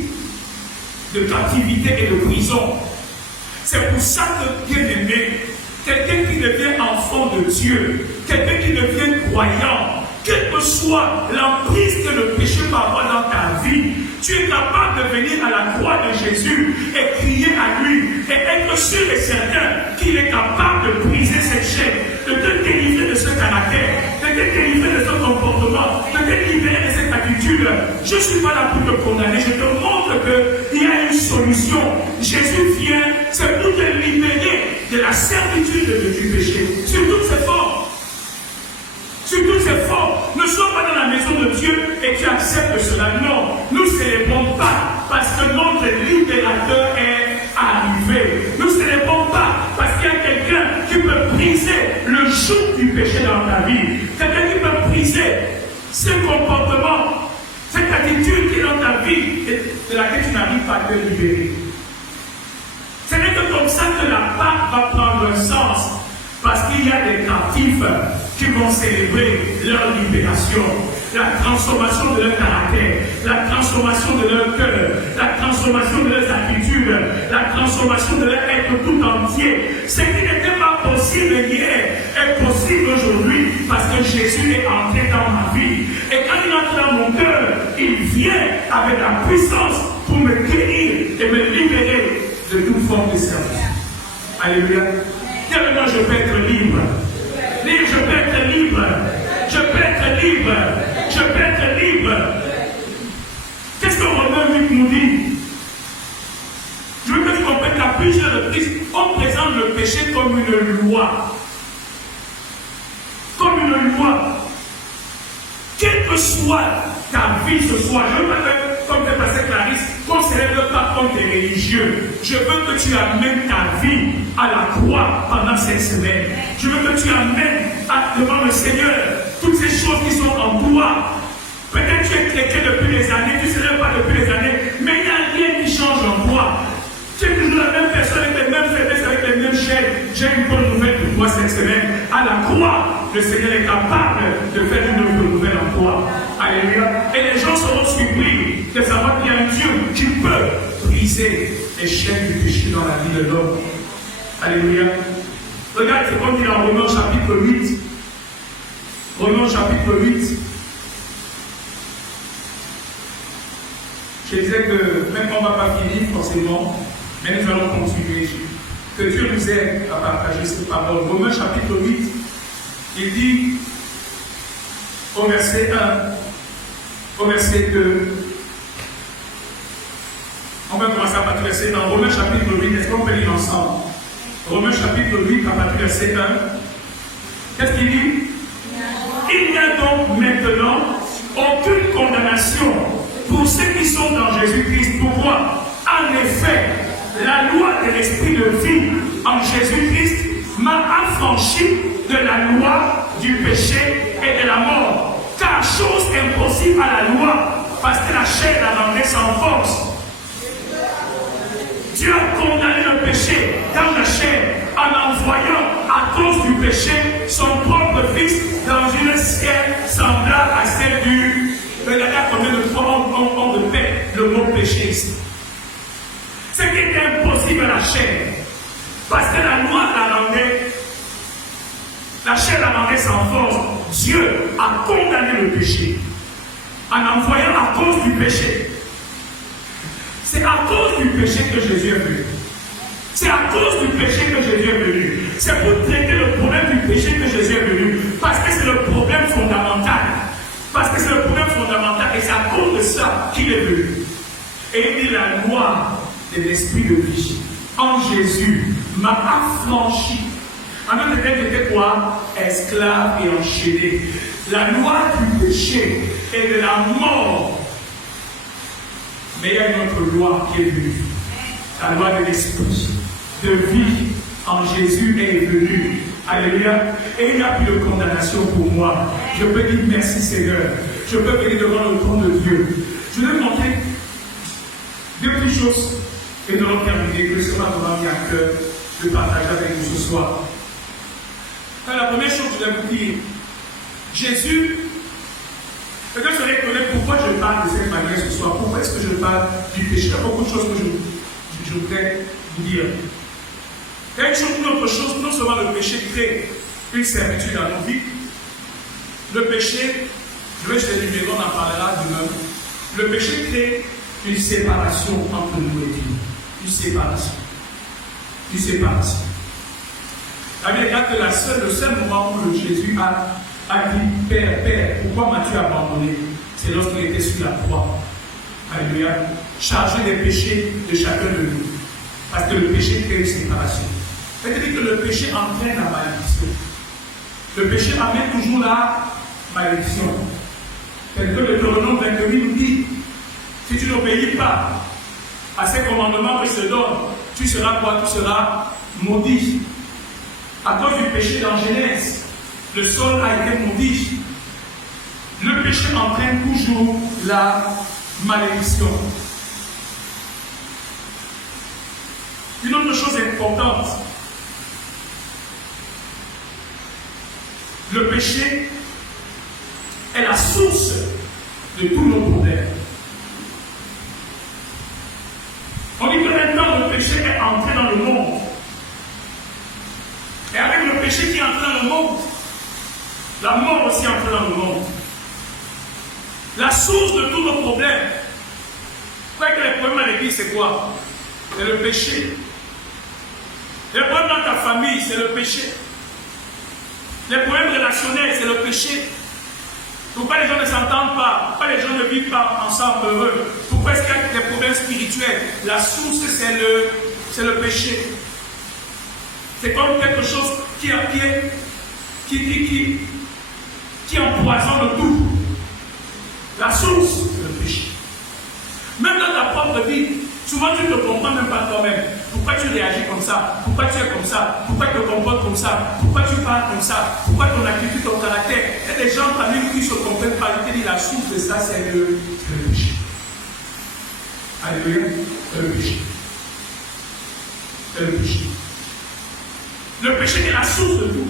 de captivité et de prison. C'est pour ça que, bien aimé, quelqu'un qui devient enfant de Dieu, quelqu'un qui devient croyant, quelle que soit l'emprise que le péché peut avoir dans ta vie, tu es capable de venir à la croix de Jésus et crier à lui et être sûr et certain qu'il est capable de briser cette chaîne, de te délivrer de ce caractère, de te délivrer de ce comportement, de te libérer de cette attitude. Je ne suis pas là pour te condamner, je te montre qu'il y a une solution. Jésus vient, c'est pour te libérer de la servitude du péché. Sur toutes ces formes. Sur toutes ces formes, ne sois pas dans la maison de Dieu et tu acceptes cela. Non, nous ne célébrons pas parce que notre libérateur est arrivé. Nous ne célébrons pas parce qu'il y a quelqu'un qui peut briser le joug du péché dans ta vie. Quelqu'un qui peut briser ce comportement, cette attitude qui est dans ta vie et de laquelle tu n'arrives pas à te libérer. Ce n'est que comme ça que la Pâque va prendre un sens. Parce qu'il y a des captifs qui vont célébrer leur libération, la transformation de leur caractère, la transformation de leur cœur, la transformation de leurs attitudes, la transformation de leur être tout entier. Ce qui n'était pas possible hier est possible aujourd'hui parce que Jésus est entré dans ma vie. Et quand il entre dans mon cœur, il vient avec la puissance pour me guérir et me libérer de toute forme de service. Alléluia. Moi, je peux être libre. Dis, je peux être libre. Je peux être libre. Je peux être libre. Qu'est-ce que Romains 8 nous dit? Je veux que tu comprennes qu'à plusieurs reprises, on présente le péché comme une loi. Comme une loi. Quelle que soit ta vie ce soir, je veux pas que, comme le passé Clarisse, qu'on ne célèbre pas comme des religieux. Je veux que tu amènes ta vie à la croix pendant cette semaine. Je veux que tu amènes devant le Seigneur toutes ces choses qui sont en toi. Peut-être tu es chrétien depuis des années, tu ne célèbres pas depuis des années, mais il y a rien qui change en toi. Tu es toujours la même personne avec les mêmes faiblesses, avec les mêmes chaînes. J'ai une bonne nouvelle pour toi cette semaine. À la croix, le Seigneur est capable de faire une autre nouvelle en toi. Alléluia. Et les gens seront surpris de savoir qu'il y a un Dieu qui peut briser les chaînes du péché dans la vie de l'homme. Alléluia. Regarde ce qu'on dit dans Romains chapitre 8. Romains chapitre 8. Je disais que même on ne va pas finir forcément, mais nous allons continuer. Que Dieu nous aide à partager cette parole. Romains chapitre 8, il dit au verset 1, au verset 2, on va commencer à partir du verset 1. Romains chapitre 8, est-ce qu'on peut lire ensemble? Romains chapitre 8, à partir du verset 1. Qu'est-ce qu'il dit? Il n'y a donc maintenant aucune condamnation pour ceux qui sont dans Jésus-Christ. Pourquoi? En effet, la loi de l'esprit de vie en Jésus-Christ m'a affranchi de la loi du péché et de la mort. Car chose impossible à la loi, parce que la chair la rendait sans force. Dieu a condamné le péché péché dans la chair en envoyant à cause du péché son propre fils dans une chair semblable à celle du... Regardez à combien de fois on répète le mot péché ici. Ce qui est impossible à la chair, parce que la loi la rendait, la chair la rendait sans force. Dieu a condamné le péché en envoyant à cause du péché. C'est à cause du péché que Jésus est venu. C'est à cause du péché que Jésus est venu. C'est pour traiter le problème du péché que Jésus est venu. Parce que c'est le problème fondamental. Parce que c'est le problème fondamental. Et c'est à cause de ça qu'il est venu. Et il dit la loi de l'esprit de vie en Jésus m'a affranchi. En même temps, j'étais quoi? Esclave et enchaîné. La loi du péché et de la mort. Mais il y a une autre loi qui est venue. La loi de l'esprit de vie en Jésus est venue. Alléluia. Et il n'y a plus de condamnation pour moi. Je peux dire merci Seigneur. Je peux venir devant le trône de Dieu. Je vais vous montrer deux petites choses et nous allons terminer que le Seigneur m'a mis à cœur de partager avec vous ce soir. Alors, la première chose que je vais vous dire, Jésus, peut-être que vous allez connaître pourquoi je parle de cette manière ce soir. Pourquoi est-ce que je parle du péché? Il y a beaucoup de choses que je voudrais vous dire. Il y a une autre chose, non seulement le péché crée une servitude dans nos vies, le péché, je vais chez les numéros, on en parlera demain. Le péché crée une séparation entre nous et Dieu. Une séparation. Une séparation. La Bible regarde que le seul moment où Jésus a dit Père, Père, pourquoi m'as-tu abandonné? C'est lorsqu'il était sur la croix. Alléluia. Chargé des péchés de chacun de nous. Parce que le péché crée une séparation. C'est-à-dire que le péché entraîne la malédiction. Le péché amène toujours la malédiction. Tel que le Deutéronome 28 nous dit, si tu n'obéis pas à ces commandements que je te donne, tu seras quoi? Tu seras maudit. À cause du péché dans Genèse, le sol a été maudit. Le péché entraîne toujours la malédiction. Une autre chose importante, le péché est la source de tous nos problèmes. On dit que maintenant le péché est entré dans le monde. Et avec le péché qui est entré dans le monde, la mort aussi est entrée dans le monde. La source de tous nos problèmes, vous voyez que les problèmes à l'église, c'est quoi? C'est le péché. Les problèmes dans ta famille, c'est le péché. Les problèmes relationnels, c'est le péché. Pourquoi les gens ne s'entendent pas? Pourquoi les gens ne vivent pas ensemble heureux? Pourquoi est-ce qu'il y a des problèmes spirituels? La source, c'est le péché. C'est comme quelque chose qui empoisonne tout. La source, c'est le péché. Même dans ta propre vie, souvent tu ne te comprends même pas toi-même. Pourquoi tu réagis comme ça? Pourquoi tu es comme ça? Pourquoi tu te comportes comme ça? Pourquoi tu parles comme ça? Pourquoi ton attitude, ton caractère? Il y a des gens parmi nous qui ne se comprennent pas. Ils te disent la source de ça, c'est le péché. Alléluia. C'est le péché. C'est le péché. Le péché est la source de tout.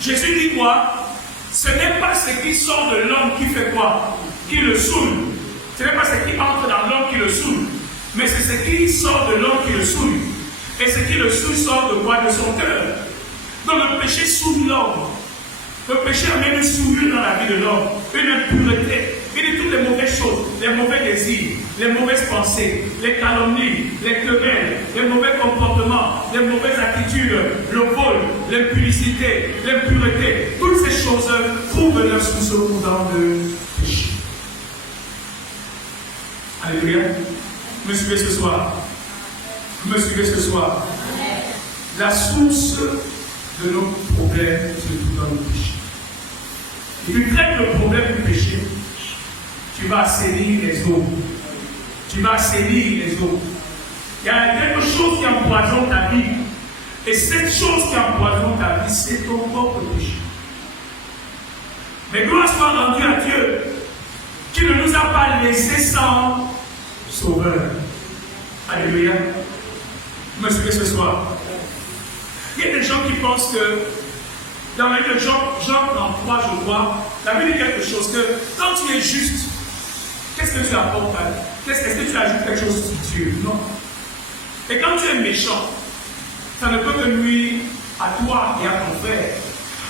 Jésus dit quoi? Ce n'est pas ce qui sort de l'homme qui fait quoi? Qui le saoule. Ce n'est pas ce qui entre dans l'homme qui le saoule. Mais c'est ce qui sort de l'homme qui le saoule. Et ce qui le saoule sort de quoi? De son cœur. Donc le péché saoule l'homme. Le péché amène une souillure dans la vie de l'homme. Une impureté. Il dit toutes les mauvaises choses, les mauvais désirs, les mauvaises pensées, les calomnies, les querelles, les mauvais comportements, les mauvaises attitudes, le vol, l'impudicité, l'impureté. Toutes ces choses trouvent leur source dans le péché. Alléluia. Vous me suivez ce soir? Vous me suivez ce soir? La source de nos problèmes se trouve dans le péché. Et tu traites le problème du péché, tu vas assainir les eaux. Tu vas assainir les eaux. Il y a quelque chose qui empoisonne ta vie. Et cette chose qui empoisonne ta vie, c'est ton propre péché. Mais gloire soit rendue à Dieu, qui ne nous a pas laissés sans sauveur. Alléluia. Vous me suivez ce soir? Il y a des gens qui pensent que, dans la vie de Jean 33, je crois, la Bible dit quelque chose, que quand tu es juste, qu'est-ce que tu apportes à lui? Est-ce que tu ajoutes quelque chose sur Dieu? Non. Et quand tu es méchant, ça ne peut que nuire à toi et à ton frère.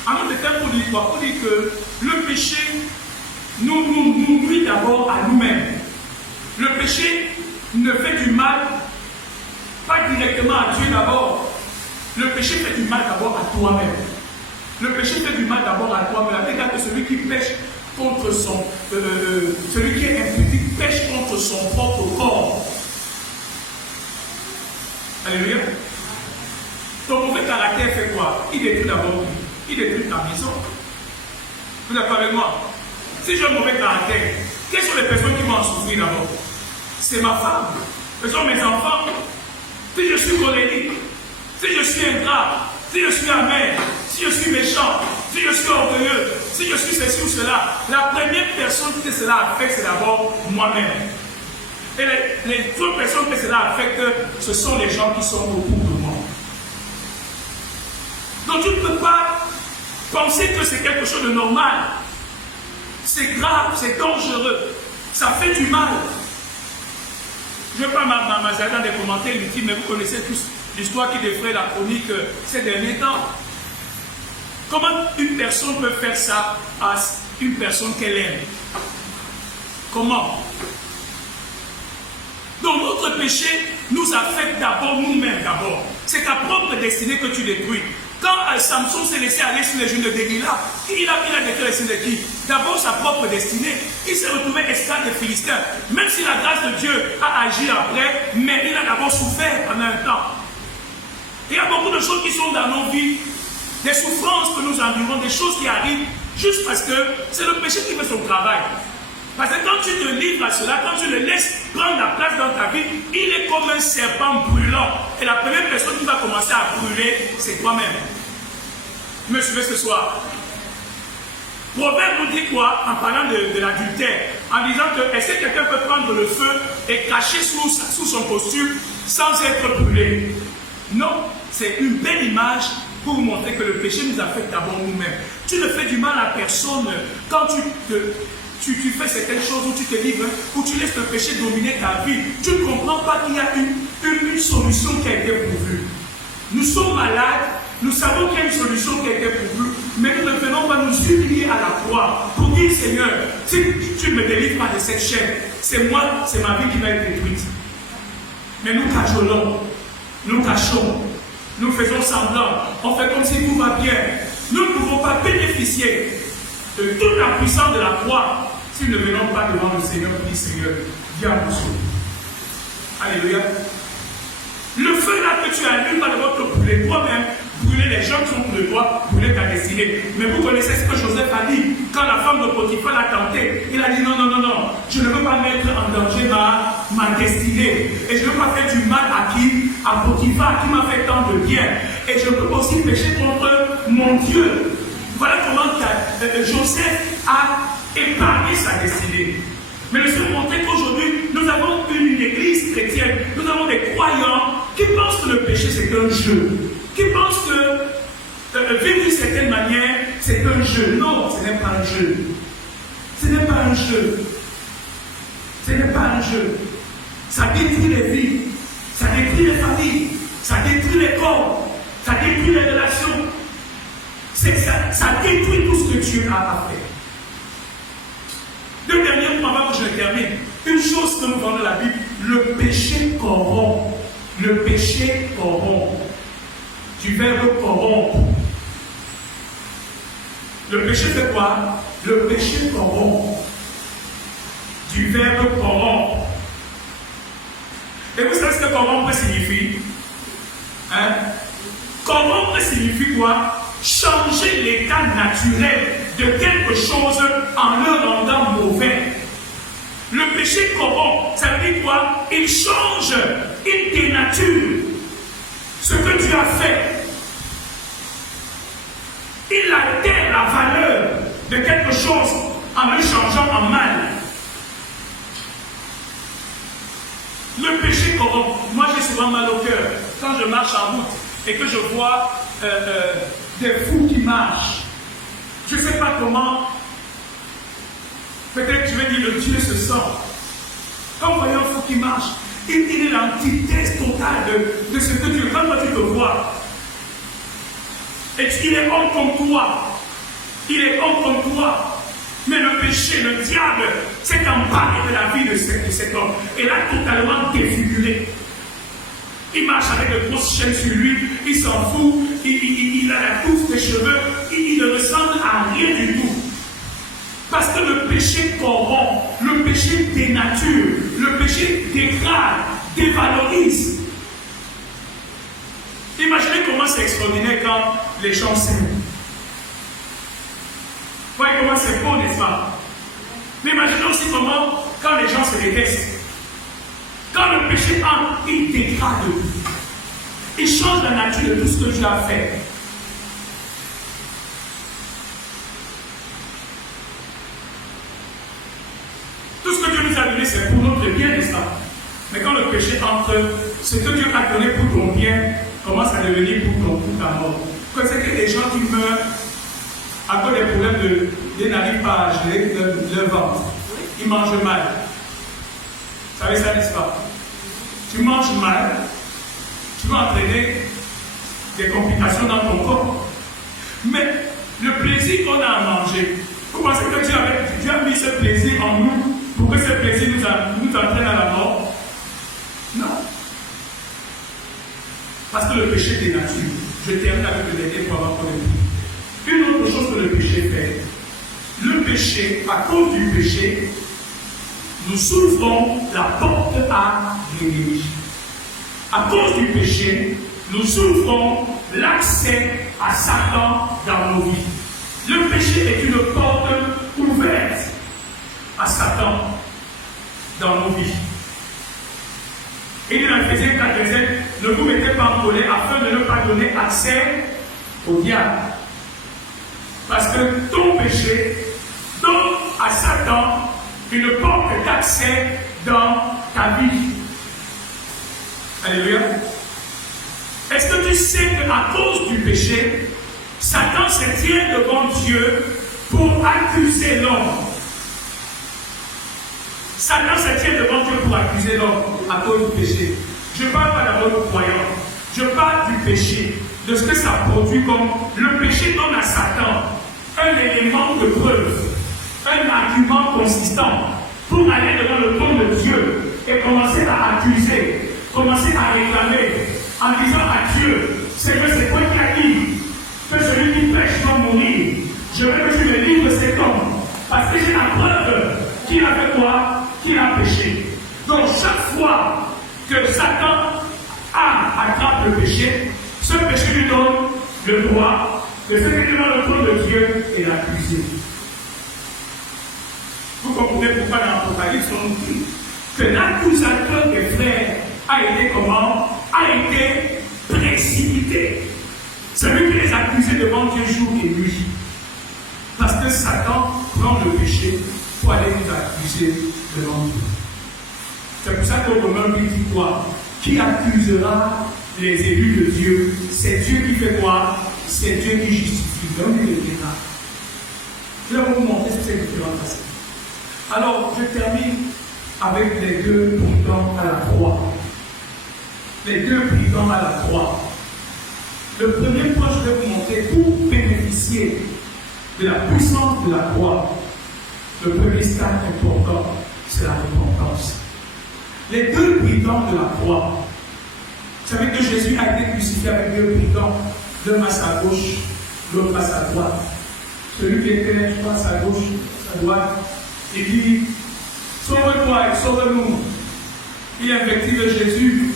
En d'autres termes, pour dire quoi? Pour dire que le péché nous nuit d'abord à nous-mêmes. Le péché ne fait du mal, pas directement à Dieu d'abord. Le péché fait du mal d'abord à toi-même. Le péché fait du mal d'abord à toi-même. La Bible dit que celui qui pêche contre son... celui qui est impudique pêche contre son propre corps. Alléluia. Ton mauvais caractère fait quoi? Il détruit d'abord. Il détruit ta maison. Vous êtes d'accord avec moi? Si j'ai un mauvais caractère, quelles sont les personnes qui vont en souffrir d'abord? C'est ma femme. Ce sont mes enfants. Si je suis colérique, si je suis ingrat, si je suis amer, si je suis méchant, si je suis orgueilleux, si je suis ceci ou cela, la première personne que cela affecte, c'est d'abord moi-même. Et les autres personnes que cela affecte, ce sont les gens qui sont autour de moi. Donc tu ne peux pas penser que c'est quelque chose de normal. C'est grave, c'est dangereux. Ça fait du mal. Je ne vais pas m'amuser dans des commentaires inutiles, mais vous connaissez tous l'histoire qui défraie la chronique ces derniers temps. Comment une personne peut faire ça à une personne qu'elle aime? Comment? Donc notre péché nous affecte d'abord nous-mêmes d'abord. C'est ta propre destinée que tu détruis. Quand Samson s'est laissé aller sur les genoux de Delilah, il a détruit les signes de qui? D'abord sa propre destinée. Il s'est retrouvé esclave des Philistins. Même si la grâce de Dieu a agi après, mais il a d'abord souffert pendant un temps. Il y a beaucoup de choses qui sont dans nos vies, des souffrances que nous endurons, des choses qui arrivent juste parce que c'est le péché qui fait son travail. Parce que quand tu te livres à cela, quand tu le laisses prendre la place dans ta vie, il est comme un serpent brûlant. Et la première personne qui va commencer à brûler, c'est toi-même. Vous me suivez ce soir? Proverbe nous dit quoi en parlant de l'adultère? En disant que est-ce que quelqu'un peut prendre le feu et cacher sous son costume sans être brûlé? Non, c'est une belle image pour vous montrer que le péché nous affecte d'abord nous-mêmes. Tu ne fais du mal à personne quand tu fais certaines choses où tu te livres, où tu laisses le péché dominer ta vie. Tu ne comprends pas qu'il y a une solution qui a été pourvue. Nous sommes malades, nous savons qu'il y a une solution qui a été pourvue, mais nous ne venons pas nous humilier à la croix pour dire Seigneur, si tu ne me délivres pas de cette chaîne, c'est moi, c'est ma vie qui va être détruite. Mais nous cajolons, nous cachons, nous faisons semblant, on fait comme si tout va bien. Nous ne pouvons pas bénéficier de toute la puissance de la croix si nous ne venons pas devant le Seigneur et dire Seigneur, viens à mon secours. Alléluia. Le feu là que tu allumes va d'abord te brûler toi-même, brûler les gens qui sont pour toi, brûler ta destinée. Mais vous connaissez ce que Joseph a dit quand la femme de Potiphar l'a tenté. Il a dit non, je ne veux pas mettre en danger ma destinée. Et je ne veux pas faire du mal à qui? À Potiphar qui m'a fait tant de bien. Et je ne peux pas aussi pécher contre mon Dieu. Voilà comment Joseph a épargné sa destinée. Mais je veux montrer qu'aujourd'hui, nous avons une église chrétienne, nous avons des croyants qui pensent que le péché c'est un jeu, qui pensent que vivre d'une certaine manière c'est un jeu. Non, ce n'est pas un jeu. Ce n'est pas un jeu. Ce n'est pas un jeu. Ça détruit les vies, ça détruit les familles, ça détruit les corps, ça détruit les relations. Ça détruit tout ce que Dieu a à faire. Deux derniers points avant que je termine. Une chose que nous voyons dans la Bible, le péché corrompt. Le péché corrompt. Du verbe corrompre. Le péché fait quoi? Le péché corrompt. Du verbe corrompre. Et vous savez ce que corrompre signifie? Hein? Corrompre signifie quoi? Changer l'état naturel de quelque chose en le rendant mauvais. Le péché corrompt, ça veut dire quoi? Il change, il dénature ce que tu as fait. Il altère la valeur de quelque chose en le changeant en mal. Le péché corrompt. Moi j'ai souvent mal au cœur quand je marche en route et que je vois des fous qui marchent, je ne sais pas comment, peut-être je vais dire le Dieu se sent. Quand vous voyez un fou qui marche, il est l'antithèse totale de ce que Dieu, quand toi tu te vois, et il est homme comme toi, il est homme comme toi, mais le péché, le diable, s'est emparé de la vie de cet homme et l'a totalement défiguré. Il marche avec de grosses chaînes sur lui, il s'en fout, il a la touffe des cheveux, il ne ressemble à rien du tout. Parce que le péché corrompt, le péché dénature, le péché dégrade, dévalorise. Imaginez comment c'est extraordinaire quand les gens s'aiment. Voyez comment c'est beau, n'est-ce pas? Mais imaginez aussi comment, quand les gens se détestent, quand le péché entre, il dégrade. Il change la nature de tout ce que Dieu a fait. Tout ce que Dieu nous a donné, c'est pour notre bien, n'est-ce pas? Mais quand le péché entre, ce que Dieu t'a donné pour ton bien commence à devenir pour ta mort. C'est que les gens qui meurent à cause des problèmes ils n'arrivent pas à gérer leur ventre. Ils mangent mal. Vous savez ça, n'est-ce pas? Tu manges mal, tu vas entraîner des complications dans ton corps. Mais le plaisir qu'on a à manger, vous pensez que Dieu a mis ce plaisir en nous pour que ce plaisir nous entraîne à la mort? Non. Parce que le péché dénature. Je termine avec le dernier pour avoir connu. Une autre chose que le péché fait. Le péché, à cause du péché, nous ouvrons la porte à l'ennemi. À cause du péché, nous ouvrons l'accès à Satan dans nos vies. Le péché est une porte ouverte à Satan dans nos vies. Et il dit dans Éphésiens 4, ne vous mettez pas en colère afin de ne pas donner accès au diable. Parce que ton péché donne à Satan une porte d'accès dans ta vie. Alléluia. Est-ce que tu sais qu'à cause du péché, Satan se tient devant Dieu pour accuser l'homme? Satan se tient devant Dieu pour accuser l'homme à cause du péché. Je ne parle pas d'abord du croyant. Je parle du péché, de ce que ça produit comme le péché donne à Satan un élément de preuve, un argument consistant pour aller devant le trône de Dieu et commencer à accuser, commencer à réclamer en disant à Dieu, c'est toi qui as dit que celui qui pêche doit mourir. Je veux que tu me livres cet homme parce que j'ai la preuve qu'il a fait quoi? Qu'il a péché. Donc chaque fois que Satan attrape le péché, ce péché lui donne le droit de se mettre devant le trône de Dieu et l'accuser. Vous comprenez pourquoi dans l'Apocalypse on nous dit que l'accusateur des frères a été comment? A été précipité. Celui qui les accusait devant Dieu jour et nuit. Parce que Satan prend le péché pour aller nous accuser devant Dieu. C'est pour ça que Romains dit quoi? Qui accusera les élus de Dieu? C'est Dieu qui fait quoi? C'est Dieu qui justifie. Donc il est là. Je vais vous montrer ce que c'est différent. Alors, je termine avec les deux brigand à la croix. Les deux brigands à la croix. Le premier point, je vais vous montrer pour bénéficier de la puissance de la croix. Le premier stade important, c'est la repentance. Les deux brigands de la croix. Vous savez que Jésus a été crucifié avec deux brigands, l'un à sa gauche, l'autre à sa droite. Celui qui était à sa gauche, à sa droite, il dit, sauve-toi et sauve-nous. Il invective Jésus.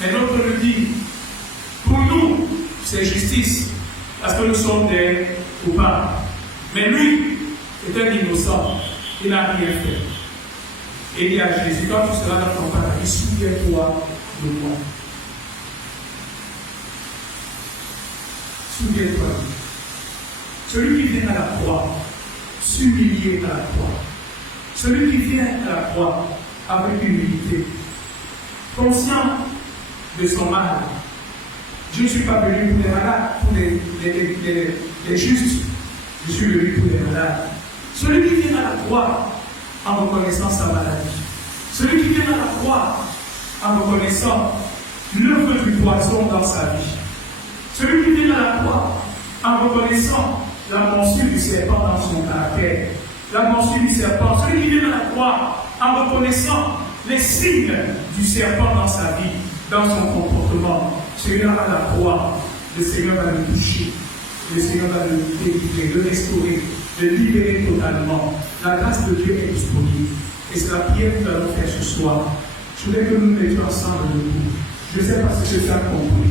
Mais l'autre lui dit, pour nous, c'est justice, parce que nous sommes des coupables. Mais lui est un innocent, il n'a rien fait. Et il dit à Jésus, quand tu seras dans ton paradis, souviens-toi de moi. Souviens-toi. Celui qui vient à la croix, s'humilier à la croix. Celui qui vient à la croix avec humilité, conscient de son mal. Je ne suis pas venu pour les malades, pour les justes. Je suis venu pour les malades. Celui qui vient à la croix en reconnaissant sa maladie. Celui qui vient à la croix en reconnaissant l'œuvre du poison dans sa vie. Celui qui vient à la croix en reconnaissant la morsure du serpent dans son caractère. La morsure du serpent. Celui qui vient à la croix en reconnaissant les signes du serpent dans sa vie, dans son comportement. Seigneur à la croix, le Seigneur va le toucher. Le Seigneur va le délivrer, le restaurer, le libérer totalement. La grâce de Dieu est disponible. Et c'est la prière que nous allons faire ce soir. Je voudrais que nous nous mettions ensemble debout. Je ne sais pas si tu as compris.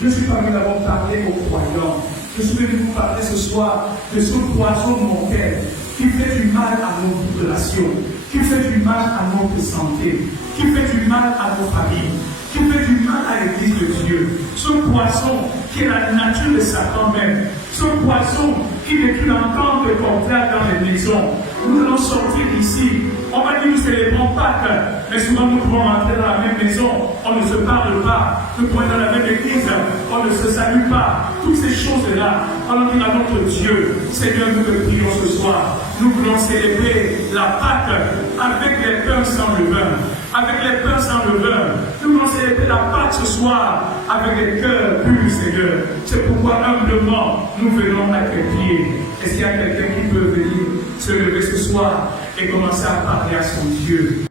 Je ne suis pas venu d'abord parler aux croyants. Je suis venu vous parler ce soir de ce poison mortel qui fait du mal à nos relations, qui fait du mal à notre santé, qui fait du mal à nos familles, qui fait du mal à l'Église de Dieu. Ce poison qui est la nature de Satan même. Ce poison qui n'est qu'une entente contraire dans les maisons. Nous allons sortir d'ici. On va dire nous célébrons Pâques, mais souvent nous pouvons rentrer dans la même maison. On ne se parle pas. Nous pouvons être dans la même église. On ne se salue pas. Toutes ces choses-là, on dit à notre Dieu, Seigneur, nous te prions ce soir. Nous voulons célébrer la Pâques avec les pains sans levain. Avec les pains sans levain. Nous voulons célébrer la Pâques ce soir avec les cœurs purs, Seigneur. C'est pourquoi humblement nous venons à tes pieds. Est-ce qu'il y a quelqu'un qui peut venir se lever ce soir et commencer à parler à son Dieu?